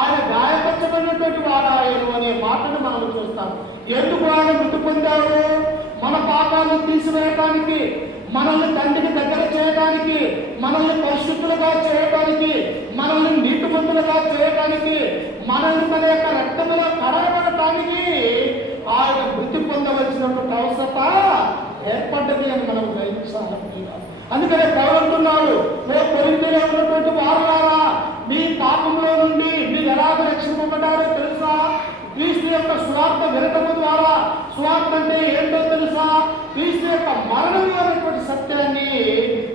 ఆయన గాయపరచబడినటువంటి వాడాయను అనే మాటను మనం చూస్తాం. ఎందుకు ఆయన మృతి పొందాడు? మన పాపాలను తీసివేయడానికి, మనల్ని తండ్రికి దగ్గర చేయడానికి, మనల్ని పరిశుద్ధులుగా చేయడానికి, మనల్ని నీతిమంతులుగా చేయడానికి, మనల్ని తన యొక్క రక్తములో కడగబడటానికి ఆయన మృతి పొందవలసినటువంటి అవసరత ఏర్పడ్డది అని మనం గ్రహించాలి. అందుకనే పౌలు అంటున్నాడు, ఓ కొరింథీయులో ఉన్నటువంటి వారలారా, మీ పాపంలో నుండి మీరు ఎలాగ రక్షింపబడ్డారో తెలుసా? క్రీస్తు యొక్క సువార్త వినటము ద్వారా. సువార్త అంటే ఏంటో తెలుసా? క్రీస్తు యొక్క మరణం అనేటువంటి సత్యాన్ని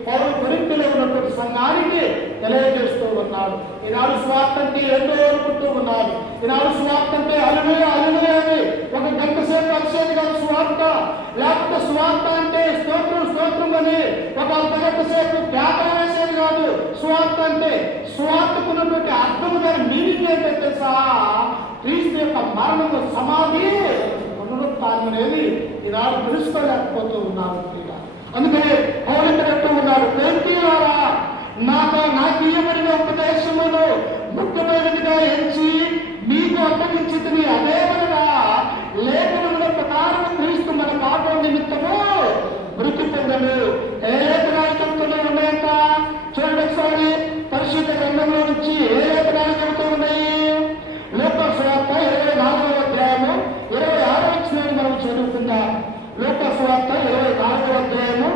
పౌలు కొరింథీయులో ఉన్నటువంటి సంఘానికి తెలియజేస్తూ ఉన్నాడు. ఈనాడు సువార్త అంటే ఏంటో అనుకుంటూ ఉన్నారు. ఈనాడు సువార్త అంటే హల్లెలూయా హల్లెలూయా అని ఒక గంట సేపు వచ్చేది కాదు సువార్త. లేకపోతే సువార్త అంటే స్తోత్రం స్తోత్రం అని ఒక అర్ధగంట సేపు వ్యాపారం వేసేది కాదు. సువార్త అంటే సువార్తకున్నటువంటి అర్థము, దాని మీనింగ్ ఏంటో తెలుసా? క్రీస్తు యొక్క మరణము, సమాధి, పునరుత్థానం అనేది ఈనాడు తెలుసుకోలేకపోతూ ఉన్నారు. అందుకనే పౌలు అంటూ ఉన్నాడు, కొరింథీయులారా, నాకు ఇయ్యబడిన ఉపదేశమును ముఖ్యమైనదిగా ఎంచి మీకు అప్పగించుకుని అదేమనగా లేఖనముల ప్రకారం క్రీస్తు మన పాపం నిమిత్తము మృతి పొందడు. ఏ లేఖనాలు చెబుతూనే ఉన్నాయంట? చూడండి ఒకసారి, పరిశుద్ధ గ్రంథంలో నుంచి ఏ లేఖనాలు చెబుతూ ఉన్నాయి? లూకా సువార్త 24వ అధ్యాయము 26వ వచనాన్ని మనం చదువుకుందాం. లూకా సువార్త 24వ అధ్యాయము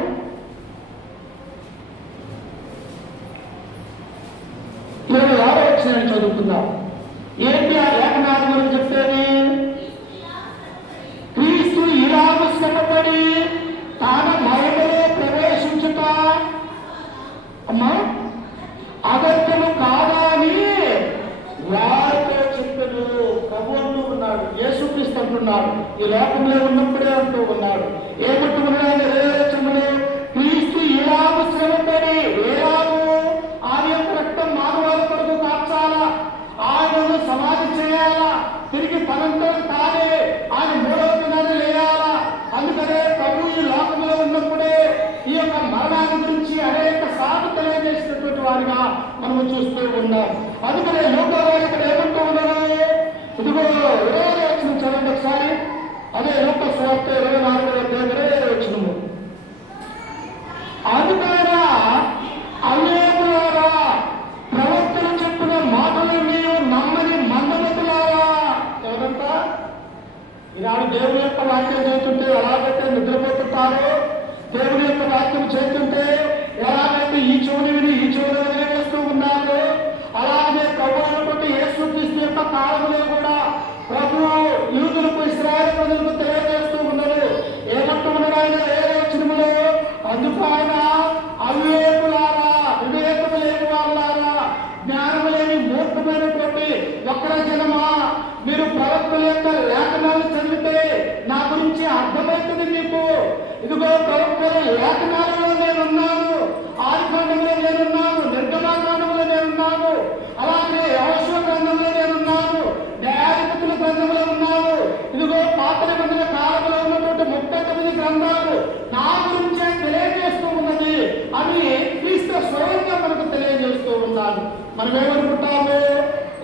26వ వచనాన్ని చదువుకుందాం. ఏంటి ఆ లేఖనాల గురించి చెప్పేది? క్రీస్తు ఇలాగ శ్రమపడి తన మహిమలో ప్రవేశించుట అమ్మా అగత్యము కాదా అని వారితో చెప్పాడు. ప్రభు అంటూ ఉన్నాడు, యేసుక్రీస్తు అంటున్నాడు, ఈ లోకంలో ఉన్నప్పుడే అంటూ ఉన్నాడు. ఏమంటూ ఉన్నాడు? క్రీస్తు ఇలాగ శ్రమపడి, ఎలాగూ ఆయన యొక్క రక్తం మానవాల కొరకు కార్చాలా, ఆయనను సమాధి చేయాలా, తిరిగి తనంతో తానే ఆయన 3వ దినాన్ని లేయాలా. అందుకనే ప్రభు ఈ లోకంలో ఉన్నప్పుడే ఈ యొక్క మరణాన్ని గురించి అనేక సార్లు తెలియజేసినటువంటి వారిగా మనము చూస్తూ ఉన్నాం. అందుకనే లూకా ఇక్కడ ఏమంటూ ఉన్నాడు? ఇదిగో 20వ వచనం చదవండి ఒకసారి. అదే లూకా సువార్త 24వ అధ్యాయం 20వ వచనము. అందుకైనా అనేకులారా, ప్రవక్తలు చెప్పిన మాటలు నీవు నమ్మని మందమతులారా. ఎవరంతా? ఈనాడు దేవుని యొక్క వాక్యం చేస్తుంటే ఎలాగైతే నిద్రపోతుంటారో, దేవుని యొక్క వాక్యం చేస్తుంటే ఎలాగైతే ఈ చెవుని విని ఈ చెవుని వదిలివేస్తూ ఉన్నారో, అలాగే ప్రభు అయినటువంటి యేసు ఒక్కర జనమా, మీరు ప్రవక్తల యొక్క లేఖనాలు చదివితే నా గురించి అర్థమవుతుంది మీకు. ఇదిగో ప్రవక్తల లేఖనాలలో నేనున్నాను, ఆదికాండంలో నేనున్నాను, నిర్గమాకాండంలో నేనున్నాను, అలాగే యెహోషువ గ్రంథంలో నేనున్నాను, న్యాయాధిపతుల గ్రంథంలో ఉన్నాను. ఇదిగో పాత నిబంధన కాలంలో ఉన్నటువంటి 39 గ్రంథాలు నా గురించే తెలియజేస్తూ ఉన్నది అని క్రీస్తు స్వయంగా మనకు తెలియజేస్తూ ఉన్నాడు. మనం ఏమనుకుంటాము,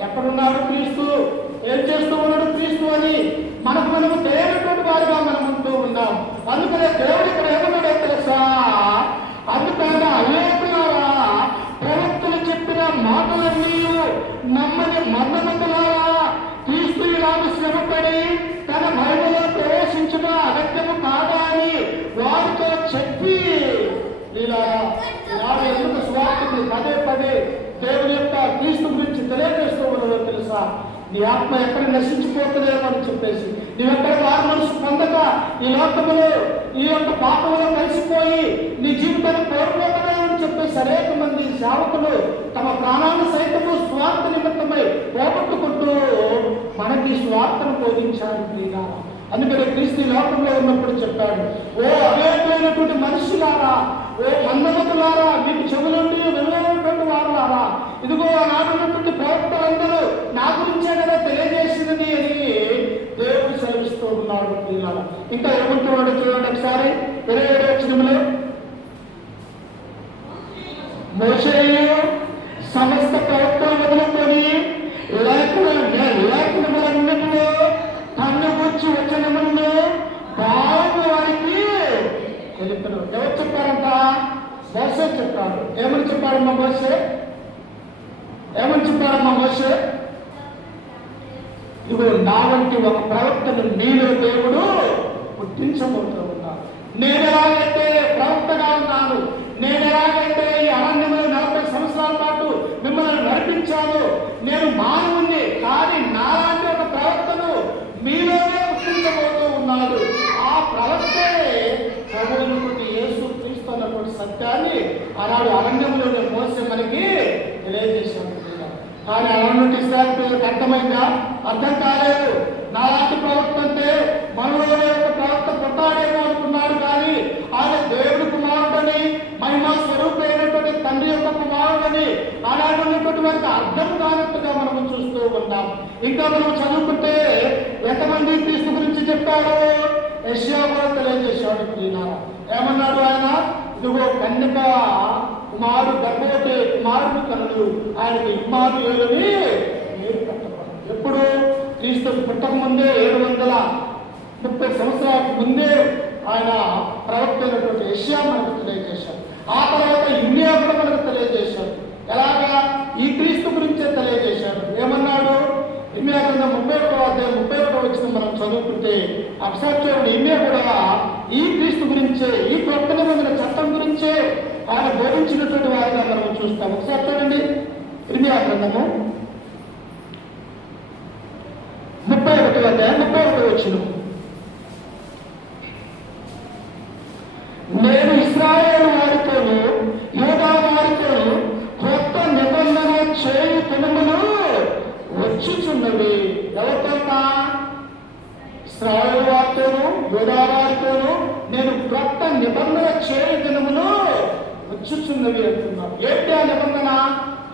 ఎక్కడున్నాడు క్రీస్తు, ఏం చేస్తూ ఉన్నాడు క్రీస్తు అని మనము తెలియనటువంటి వారిగా మనం ఉంటూ ఉన్నాం. అందుకనే దేవుడు ఇక్కడ ఏమన్నాడో తెలుసా, అందుకని అనేకులారా ప్రవక్తలు చెప్పిన మాటలన్నీ నమ్మని మందమతులారా, క్రీస్తు ఇలాగ శ్రమపడి తన మహిమలో ప్రవేశించడం అగత్యము కాదా అని వారితో చెప్పి ఇలా ఎందుకు స్వార్థని పదే పదే దేవుని యొక్క క్రీస్తు గురించి తెలియజేస్తూ ఉన్నదో తెలుసా, నీ ఆత్మ ఎక్కడ నశించిపోతుందేమో అని చెప్పేసి, నీవెక్కడ వారి మనసు పొందక ఈ లోకములో ఈ యొక్క పాపంలో కలిసిపోయి నీ జీవితాన్ని కోల్పోతున్నావు అని చెప్పేసి అనేక మంది సేవకులు తమ ప్రాణాలను సైతము స్వార్థ నిమిత్తమై పోగొట్టుకుంటూ మనకి స్వార్థను బోధించారు ప్రియులారా. అందుకని క్రీస్తు లోకంలో ఉన్నప్పుడు చెప్పాడు, ఓ అవేకమైనటువంటి మనుషులారా, ఓ మందమతులారా, మీకు చెవులుండి వెళ్ళేటువంటి వారులారా, ఇదిగో నాకున్నటువంటి ప్రవక్తలందరూ నా గురించే కదా తెలియజేసినది అని దేవుడు సెలవిస్తూ ఉన్నాడు ప్రియులారా. ఇంకా ఏమంటున్నాడు చూడండి ఒకసారి 27వ వచనంలో, మోషేయు సమస్త ప్రవక్తలు మొదలుకొని లేఖనములన్నిటిలో తన్ను గురించి వచనములను బాగు వారికి తెలుపును. ఎవరు చెప్పారంట? మోషే చెప్పాడు. ఏమని చెప్పాడమ్మా మోషే? ఏమని చెప్పాడమ్మా మోషే? ఇప్పుడు నా వంటి ఒక ప్రవక్తను నీలో దేవుడు పుట్టించబోతూ ఉన్నాడు. నేను ఎలాగైతే ప్రవక్తగా ఉన్నాను, నేను ఎలాగైతే ఈ అరణ్యంలో 40 సంవత్సరాల పాటు మిమ్మల్ని నడిపించాను, నేను మానవుణ్ణి, కానీ నాలాంటి ఒక ప్రవక్తను మీలోనే పుట్టించబోతూ ఉన్నాడు. ఆ ప్రవక్తే ప్రభువునటువంటి యేసు క్రీస్తు అన్నటువంటి సత్యాన్ని ఆనాడు అరణ్యంలోనే మోసే మనకి తెలియజేశాడు. కానీ అలాంటి ఇశ్రాయేలు పిల్లలకు అర్థమైందా? అర్థం కాలేదు. నాలాంటి ప్రవక్త అంటే మనలోనే ఒక ప్రవక్త పుట్టాడేమో అనుకున్నాడు, కానీ ఆయన దేవుడి కుమారుడని, మహిమా స్వరూపమైనటువంటి తండ్రి యొక్క కుమారుడని ఆనాడు ఉన్నటువంటి వారికి అర్థం కానట్టుగా మనం చూస్తూ ఉన్నాం. ఇంకా మనం చదువుకుంటే ఎంతమంది క్రీస్తు గురించి చెప్పాడు? యెషయా కూడా తెలియజేశాడు ప్రియులారా. ఏమన్నాడు ఆయన? ఇదిగో కన్యక కుమారుడు గర్భవతి కుమారుడు కనుడు, ఆయనకి ఇమ్మానుయేలుని పేరు పెట్టబడింది. ఎప్పుడు? క్రీస్తు పుట్టక ముందే 730 సంవత్సరాలకు ముందే ఆయన ప్రవక్త అయినటువంటి యెషయా మనకు తెలియజేశాడు. ఆ తర్వాత ఇర్మియా కూడా మనకు తెలియజేశాడు. ఎలాగా? ఈ క్రీస్తు గురించే తెలియజేశాడు. ఏమన్నాడు? ఇర్మియా గ్రంథం 31వ అధ్యాయం 31వ వచనం మనం చదువుకుంటే ఒకసారి చూడండి. ఇర్మియా కూడా ఈ క్రీస్తు గురించే, ఈ కొత్త నిబంధన చట్టం గురించే ఆయన బోధించినటువంటి వారిగా మనం చూస్తాం. ఒకసారి చూడండి ఇర్మియా గ్రంథము 31వ అధ్యాయం 31వ వచనం. నేను ఇశ్రాయేలు వారితోను యూదా వారితోను కొత్త నిబంధన చేయు దినములు వచ్చుచున్నవి. ఎవరితో? ఇశ్రాయేలు వారితోను యూదా వారితోను నేను కొత్త నిబంధన చేయు దినములు వచ్చుచున్నవి అంటున్నాను. ఏంటి ఆ నిబంధన?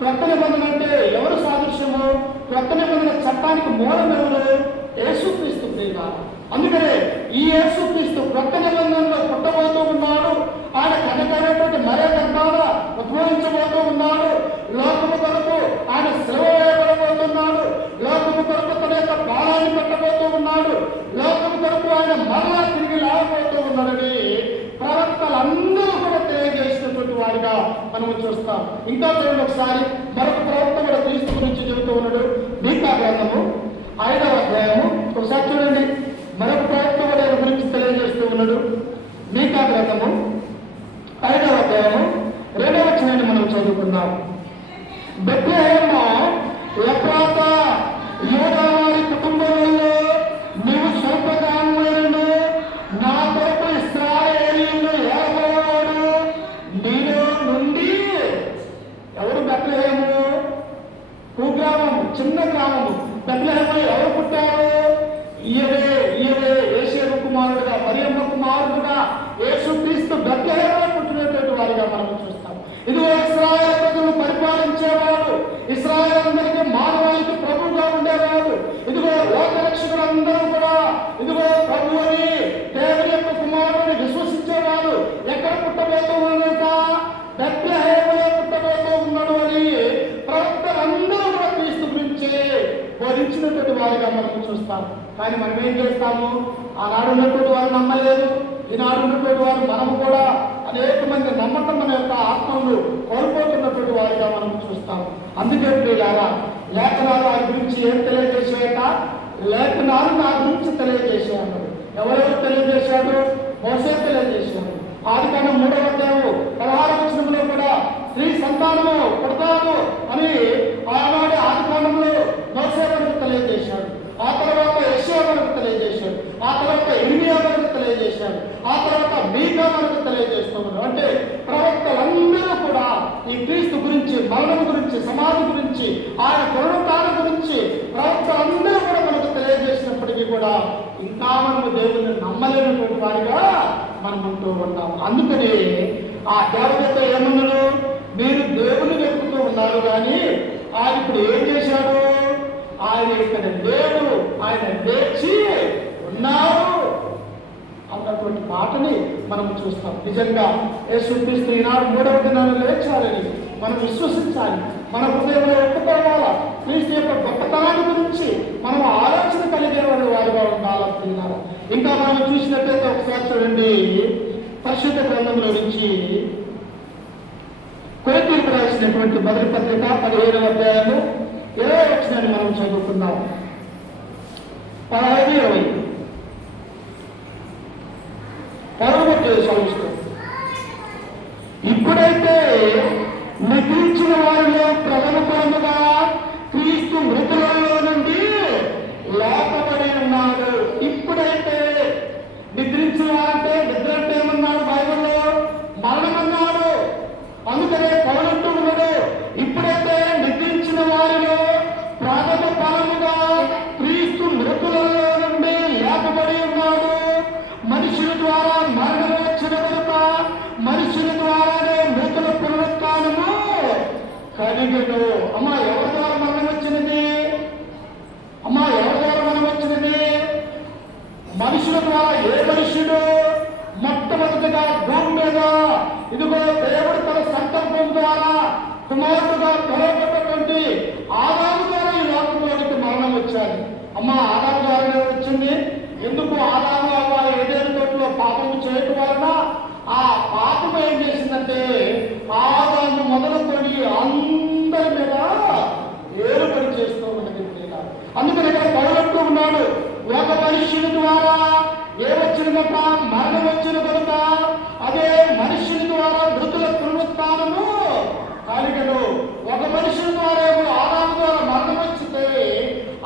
కొత్త నిబంధన అంటే ఎవరు సాదృశ్యము? కొత్త నిబంధన చట్టానికి మూలం ఎవరు? యేసుక్రీస్తు ప్రియులారా. అందుకనే ఈ యేసుక్రీస్తు కొత్త నిబంధనలో పుట్టబోతూ ఉన్నాడు. ఆయన కనకైనటువంటి మరే గర్భాన ఉద్భవించబోతూ ఉన్నాడు. లోకము కొరకు ఆయన శ్రమ వేయబడబోతున్నాడు. లోకము కొరకు తన యొక్క ప్రాణాన్ని పెట్టబోతూ ఉన్నాడు. లోకము కొరకు ఆయన మరలా తిరిగి లేవబోతూ ఉన్నాడని ప్రవక్తలందరూ కూడా తెలియజేసినటువంటి వారిగా మనం చూస్తాం. ఇంకా చూడండి ఒకసారి మరొక ప్రవక్త కూడా క్రీస్తు గురించి చెబుతూ ఉన్నాడు. మీకా గ్రంథము 5వ అధ్యాయము ఒకసారి చూడండి. మరొక ప్రవక్త కూడా గురించి తెలియజేస్తూ ఉన్నాడు. మీకా గ్రంథము 5వ అధ్యాయము 2వ వచనాన్ని మనం చదువుకుందాం. బెత్లెహేము ఎఫ్రాత యూదా వారి కుటుంబంలో నీవు స్వల్పగాను, నా కొరకు ఇశ్రాయేలీయులు ఏర్పడేవాడు నీలో నుండి. ఎవరు బెత్లెహేము? కుగ్రామము, చిన్న గ్రామము. బెత్లెహేములో ఎవరు పుట్టారు? ఈయనే యోసేపు కుమారుడుగా, మరియమ్మ కుమారుడుగా యేసుక్రీస్తు బెత్లెహేములో పుట్టినటువంటి వారిగా మనం చూస్తాం. ఇదిగో ఇశ్రాయేలు ప్రజలను పరిపాలించేవాడు, ఇశ్రాయేలు అందరికీ మానవాళికి ప్రభువుగా ఉండేవాడు. ఇదిగో లోక రక్షకులందరూ కూడా ఇదిగో ప్రభు అని దేవుని యొక్క కుమారుడిని విశ్వసించేవాడు. ఎక్కడ పుట్టబోతూ ఉన్నట? బెత్లెహేములో పుట్టబోతూ ఉన్నాడు అని ప్రవక్తలందరూ కూడా క్రీస్తు గురించి బోధించినటువంటి వారిగా మనం చూస్తాం. కానీ మనం ఏం చేస్తాము? ఆనాడు ఉన్నటువంటి వారు నమ్మలేదు, ఈనాడు ఉన్నటువంటి వారు మనము కూడా అనేక మంది నమ్మకం మన యొక్క ఆత్మను కోల్పోతున్నటువంటి వారిగా మనం చూస్తాం. అందుకే ప్రియులారా, లేఖనాలు ఆయన గురించి ఏం తెలియజేసాయట? లేఖనాలు నా గురించి తెలియజేసాడు. ఎవరెవరు తెలియజేశాడు? మోసే తెలియజేశాడు. ఆదికాండం 3వ అధ్యాయం 16వ వచనంలో కూడా స్త్రీ సంతానము పుడతాను అని ఆనాడు ఆదికాండంలో మోసే మనకు తెలియజేశాడు. ఆ తర్వాత యెషయా మనకు తెలియజేశాడు. ఆ తర్వాత ఇర్మియా మనకు తెలియజేశాడు. ఆ తర్వాత మీకా మనకు తెలియజేస్తున్నాడు. అంటే ప్రవక్తలందరూ కూడా ఈ క్రీస్తు గురించి, మరణం గురించి, సమాధి గురించి, ఆయన పునరుత్థానం గురించి ప్రవక్తలందరూ కూడా మనకు తెలియజేసినప్పటికీ కూడా ఇంకా మనము దేవుని నమ్మలేనటువంటి వారిగా మనం ఉంటూ ఉంటాం. అందుకని ఆ దేవతతో ఏమన్నాడు? మీరు దేవుని వెతుకుతూ ఉన్నారు, కానీ ఆయన ఇప్పుడు ఏం చేశాడు? ఆయన ఇక్కడ లేడు, ఆయన లేచి ఉన్నారు అన్నటువంటి మాటని మనం చూస్తాం. నిజంగా యేసుక్రీస్తు ఈనాడు 3వ దినాన్ని లేచారని మనం విశ్వసించాలి. మన హృదయంలో ఒప్పుకోవాలా. క్రీస్తు యొక్క గొప్పతనాన్ని గురించి మనం ఆలోచన కలిగే వారిగా ఉండాలనుకున్నారు. ఇంకా మనం చూసినట్లయితే ఒకసారి చూడండి, పరిశుద్ధ గ్రంథంలో నుంచి కొరింథీయులకు రాసినటువంటి మొదటి పత్రిక 15వ అధ్యాయము 20వ వచనాన్ని మనం చదువుకుందాం. 15-20 పరమటి సంవత్సరం. ఇప్పుడైతే నిద్రించిన వారిలో ప్రథమగా క్రీస్తు మృతులలో నుండి లేపబడి ఉన్నాడు. ఇప్పుడైతే నిద్రించిన వారంటే, నిద్ర అంటే ఏమన్నాడు బైబిల్లో? మరణం అన్నాడు. అందుకనే పౌలంటూ ఉన్నాడు, ఇప్పుడైతే నిద్రించిన వారిలో ప్రథమ ఫలముగా క్రీస్తు మృతులలో నుండి లేపబడి ఉన్నాడు. మనుషుల ద్వారా మరణం వచ్చిన కనుక మనుషుల ద్వారానే మృతుల పునరుత్థానము కలిగెను. అమ్మా, ఎవరి ద్వారా మరణం వచ్చినది? అమ్మా, ఎవరి ద్వారా మరణం వచ్చినది? మనుషుల ద్వారా. ఏ మనుషుడు? మొట్టమొదటిగా భూమి మీద ఇదిగో దేవుడు తన సంకల్పం ద్వారా కుమారుడుగా పిలువబడినటువంటి ఆదాము ద్వారా ఈ లోకంలోనికి మరణం వచ్చాడు. అమ్మ, ఆదాము ద్వారానే వచ్చింది. ఎందుకు? ఆదాము అవ్వ ఏదైనా తోటలో పాపము చేయటం వలన ఆ పాపం ఏం చేసిందంటే ఆదాము మొదలుకొని అందరి మీద ఏలుబడి చేస్తూ ఉన్నది. అందుకని ఇక్కడ పౌలంటూ ఉన్నాడు, ఒక మనుష్యుని ద్వారా ఏమొచ్చిన కనుక మరణం వచ్చిన కనుక అదే మనుష్యుని ద్వారా మృతుల పునరుత్థానము కలిగెను. ఒక మనుషుని ద్వారా ఆదాము ద్వారా మరణం వచ్చితే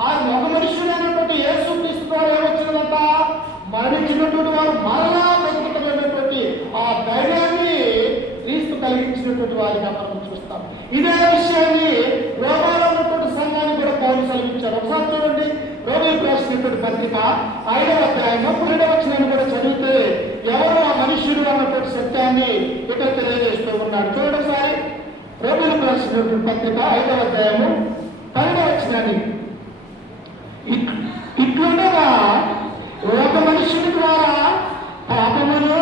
ఆయన ఒక మనుషులైనటువంటి యేసుక్రీస్తు ద్వారా ఏమొచ్చినదంట? మరణించినటువంటి వారు మరలా బ్రతుకుతున్నటువంటి ఆ ధైర్యాన్ని క్రీస్తు కలిగించినటువంటి వారిగా మనం చూస్తాం. ఇదే విషయాన్ని రోమాలో ఉన్నటువంటి సంఘాన్ని కూడా పౌలు సెలవించాడు. ఒకసారి చూడండి, రోమీయులకు రాసినటువంటి పత్రిక 5వ అధ్యాయం 12వ వచనాన్ని కూడా చదివితే ఎవరు ఆ మనుష్యుడు అన్నటువంటి సత్యాన్ని ఇక్కడ తెలియజేస్తూ ఉన్నాడు. చూడండి ఒకసారి, రోమీయులకు రాసినటువంటి పత్రిక 5వ అధ్యాయము 12వ వచనాన్ని. ఇట్లుండగా ఒక మనుషుని ద్వారా పాపమును,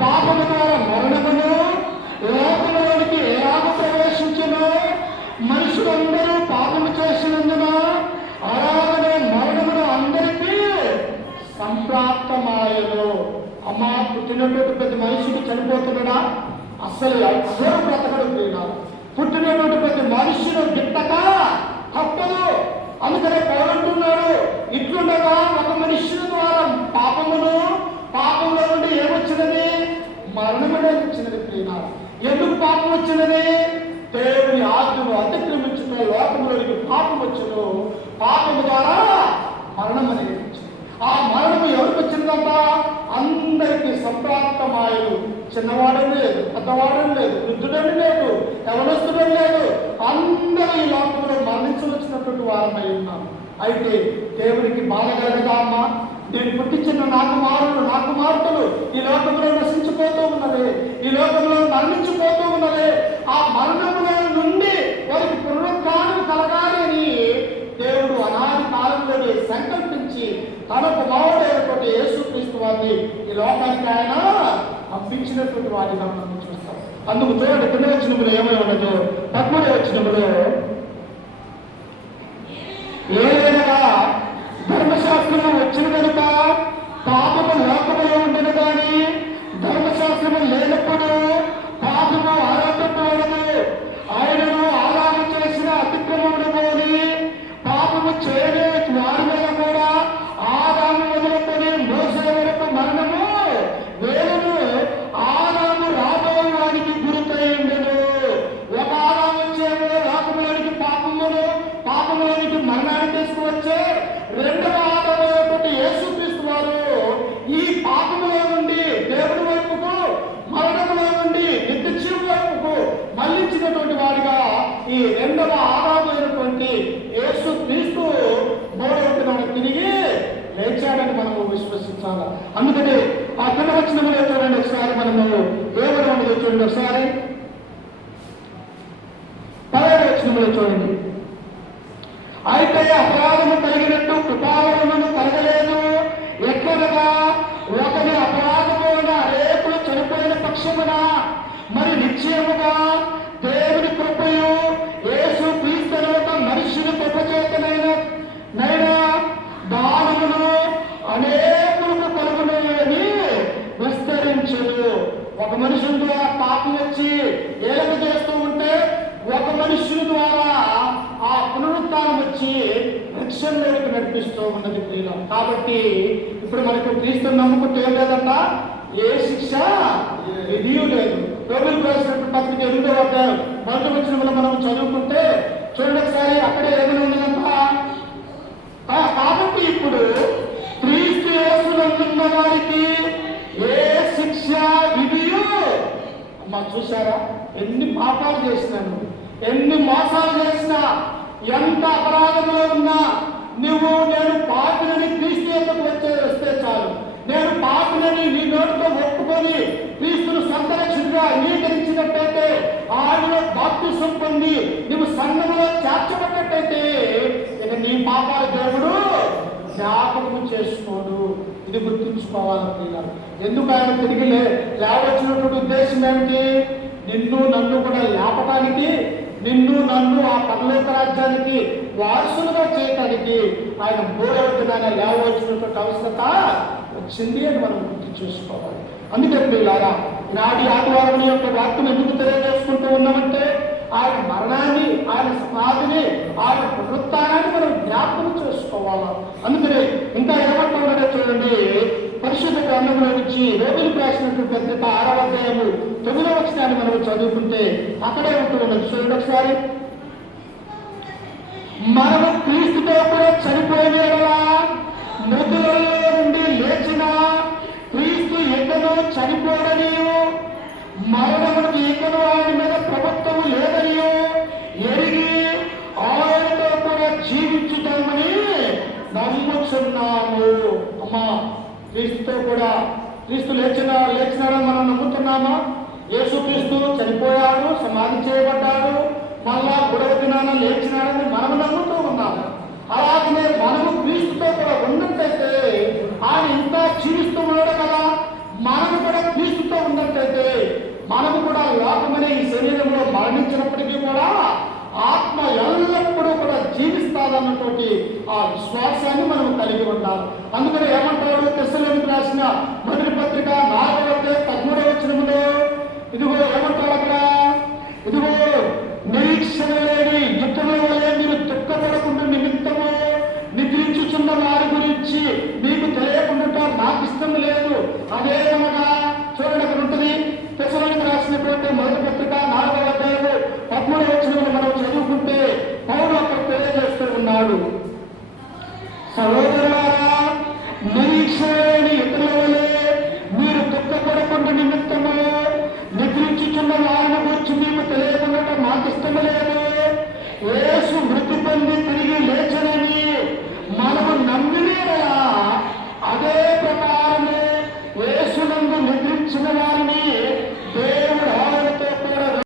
పాపము ద్వారా మరణమును లోకంలోనికి ఎలాగ ప్రవేశించును? మనుషులందరూ పాపము చేసినందున అలాగనే మరణమును అందరికీ సంప్రాప్తమాయను. అమ్మ, పుట్టినటువంటి ప్రతి మనుషుడు చనిపోతున్నాడా? అసలు బ్రతకడు ప్రియుడా. పుట్టినటువంటి ప్రతి మనుషుడు గిట్టక తప్పదు. అందుకనే పౌలంటున్నాడు, ఇట్లుండగా ఒక మనుష్యుని ద్వారా పాపమును, పాపంలో నుండి ఏమొచ్చినది? మరణమునే వచ్చినది ప్రియుడా. ఎందుకు పాపం వచ్చినది? దేవుని ఆజ్ఞను అతిక్రమించిన లోకంలోనికి పాపం వచ్చును. పాపము ద్వారా మరణం అనేది వచ్చింది. ఆ మరణము ఎవరికి వచ్చిందంట? అందరికీ సంప్రాప్తమాయలు. చిన్నవాడని లేదు, పెద్దవాడని లేదు, వృద్ధుడని లేదు, యవనస్తుడని లేదు, అందరూ ఈ లోకంలో మరణించవలసినటువంటి వారమై ఉన్నాం. అయితే దేవుడికి బాధ కలగదా అమ్మా? నేను పుట్టించిన నా కుమార్తెలు ఈ లోకంలో నశించిపోతూ ఉన్నది, ఈ లోకంలో మరణించిపోతూ ఉన్నది. ఆ మరణముల నుండి వారికి పునరుద్ధానం కలగాలి అని దేవుడు అనాది కాలంలోనే సంకల్పించి తన కుమారుడైనటువంటి యేసుక్రీస్తు వారిని ఈ లోకానికి ఆయన పంపించినటువంటి వారిగా మనం చూస్తాం. అందుకు చూడండి, 9వ వచనములో ఏమై ఉన్నదో, 13వ వచనములో, ఏదైనా ధర్మశాస్త్రము వచ్చిన కనుక పాపము లోకములో ఉండను కానీ ధర్మశాస్త్రము లేనప్పుడు పాపము ఆరంభపడదు. ఆయనను ఆరాధన చేసిన అతిక్రమమును పోని పాపము చేయని వారి మీద కూడా ఆదాము మొదలుకొని మోసే వరకు మరణము వేరును ఆదాము రాబోయేవానికి గురితై ఉండెను. ఒక ఆదాము వచ్చేమో లోకములోనికి పాపములోనికి మరణాన్ని తీసుకువచ్చే రెండవ ఆదామైనటువంటి యేసుక్రీస్తు వారు ఈ పాపములో నుండి దేవుడి వైపుకు, మరణములో నుండి నిత్యజీవం వైపుకు మళ్లించినటువంటి వారిగా ఈ రెండవ ఆదామైనటువంటి యేసుక్రీస్తు మూడవ దినాన తిరిగి లేచాడని మనము విశ్వసించాలి. అందుకని ఆ 9వ వచనములో చూడండి ఒకసారి, మనము దేవుడు చూడండి ఒకసారి, 10వ వచనములో చూడండి. అయితే అపరాధము కలిగినట్టు కృపావరమును కలగలేదు. ఎక్కడగా ఒకరి అపరాధము వలన అనేకులు చనిపోయిన పక్షమున మరి నిశ్చయముగా దేవుని కృపయు యేసు క్రీస్తు ఒక మనుష్యుని కృప చేతనైనా దానమును అనేకులకు కలుగును అని విస్తరించును. ఒక మనుషుని ద్వారా పాపం వచ్చి ఏలక చేస్తూ ఉంటే ఒక మనుష్యుని ద్వారా ఆ పునరుత్థానం వచ్చి రక్షణలోకి నడిపిస్తూ ఉన్నది ప్రియులం. కాబట్టి ఇప్పుడు మనకు క్రీస్తుని నమ్ముకుంటే ఏం లేదంట, ఏ శిక్ష విధియు లేదు. రోమిలకు రాసినటువంటి పత్రిక 8వ అధ్యాయం 1వ వచనంలో మనం చదువుకుంటే చూడండి ఒకసారి, అక్కడే ఏమైనా ఉన్నదంట. కాబట్టి ఇప్పుడు క్రీస్తు యేసునందున్న వారికి ఏ శిక్ష విధియు. అమ్మా చూసారా, ఎన్ని పాపాలు చేసినాను, ఎన్ని మోసాలు చేసినా, ఎంత అపరాధంలో ఉన్నా నేను పాపినని క్రీస్తు యొక్కకు వస్తే చాలు, నేను పాపినని నీ నోటితో ఒప్పుకొని క్రీస్తును సొంత రక్షకుడిగా అంగీకరించినట్టయితే, ఆయనలో బాప్తిసం పొంది నువ్వు సంఘములో చేర్చబడినట్టయితే ఇక నీ పాపాల దేవుడు జ్ఞాపకం చేసుకోడు. ఇది గుర్తుంచుకోవాలి పిల్లలు. ఎందుకు ఆయన తిరిగి లేవచ్చినటువంటి ఉద్దేశం ఏమిటి? నిన్ను నన్ను కూడా లేపటానికి, నిన్ను నన్ను ఆ పరలోక రాజ్యానికి వారసులుగా చేయటానికి ఆయన 3వ దినాన లేవచ్చినటువంటి అవసరత వచ్చింది అని మనం గుర్తు చేసుకోవాలి. అందుకే పిల్లారా, నాటి ఆదివారం యొక్క వాక్యం ఎందుకు తెలియజేసుకుంటూ ఉన్నామంటే ఆయన మరణాన్ని, ఆయన సమాధిని, ఆయన పునరుత్థానాన్ని మనం జ్ఞాపకం చేసుకోవాలి. అందుకనే ఇంకా ఏమంటూ ఉన్నదో చూడండి, పరిశుద్ధ గ్రంథంలో నుంచి రోమిలకు రాసినటువంటి పత్రిక 6వ అధ్యాయము 9వ వచనాన్ని మనం చదువుకుంటే అక్కడే ఉంటూ ఉన్నది. చూడండి ఒకసారి, మనము క్రీస్తుతో కూడా చనిపోయిన మృతులలో నుండి లేచిన క్రీస్తు ఎక్కడో చనిపోడనియో మరణమునకు ఎక్కడో ఆయన మీద ప్రభుత్వం లేదనియో ఎరిగి ఆయనతో కూడా జీవించుతామని నమ్ముచున్నాము. అమ్మా, క్రీస్తుతో కూడా, క్రీస్తు లేచినాడని మనం నమ్ముతున్నామా? యేసుక్రీస్తు చనిపోయాడు, సమాధి చేయబడ్డాడు, మళ్ళా 3వ దినాన లేచినాడని మనం నమ్ముతూ ఉన్నాము. అలాగే మనము క్రీస్తుతో కూడా ఉన్నట్టయితే ఆయన ఇంకా జీవిస్తూ ఉన్నాడు కదా, మనము కూడా క్రీస్తుతో ఉన్నట్టయితే మనము కూడా లోకమనే ఈ శరీరంలో మరణించినప్పటికీ కూడా ఆత్మ ఎల్లప్పుడూ కూడా జీవిస్తాదన్నటువంటి ఆ విశ్వాసాన్ని మనం కలిగి ఉండాలి. అందుకని ఏమంటాడు తెస్సలోనికి రాసిన మొదటి పత్రిక 4వ అధ్యాయం 13వ వచనములో, ఇదిగో ఏమంటాడు అక్కడ, ఇదిగో నిరీక్షణ లేని యుద్ధముల వలె మీరు దుఃఖపడకుండా నిమిత్తము నిద్రించుచున్న వారి గురించి మీకు తెలియకుండా నాకు ఇష్టం లేదు. అదేమనగా చూడండి, అక్కడ ఉంటుంది తెస్సలోనికి రాసినటువంటి మొదటి పత్రిక 4వ అధ్యాయం 13వ వచనములో మనం చదువుకుంటే పౌలు అక్కడ తెలియజేస్తూ ఉన్నాడు, సహోదరులారా, నిరీక్షణ లేని యుద్ధముల వలె మీరు దుఃఖపడకుండా నిమిత్తము నిద్రించుచున్న వారిని గురించి మీకు తెలియకుండా నాకు ఇష్టం లేదు. యేసు మృతి పొంది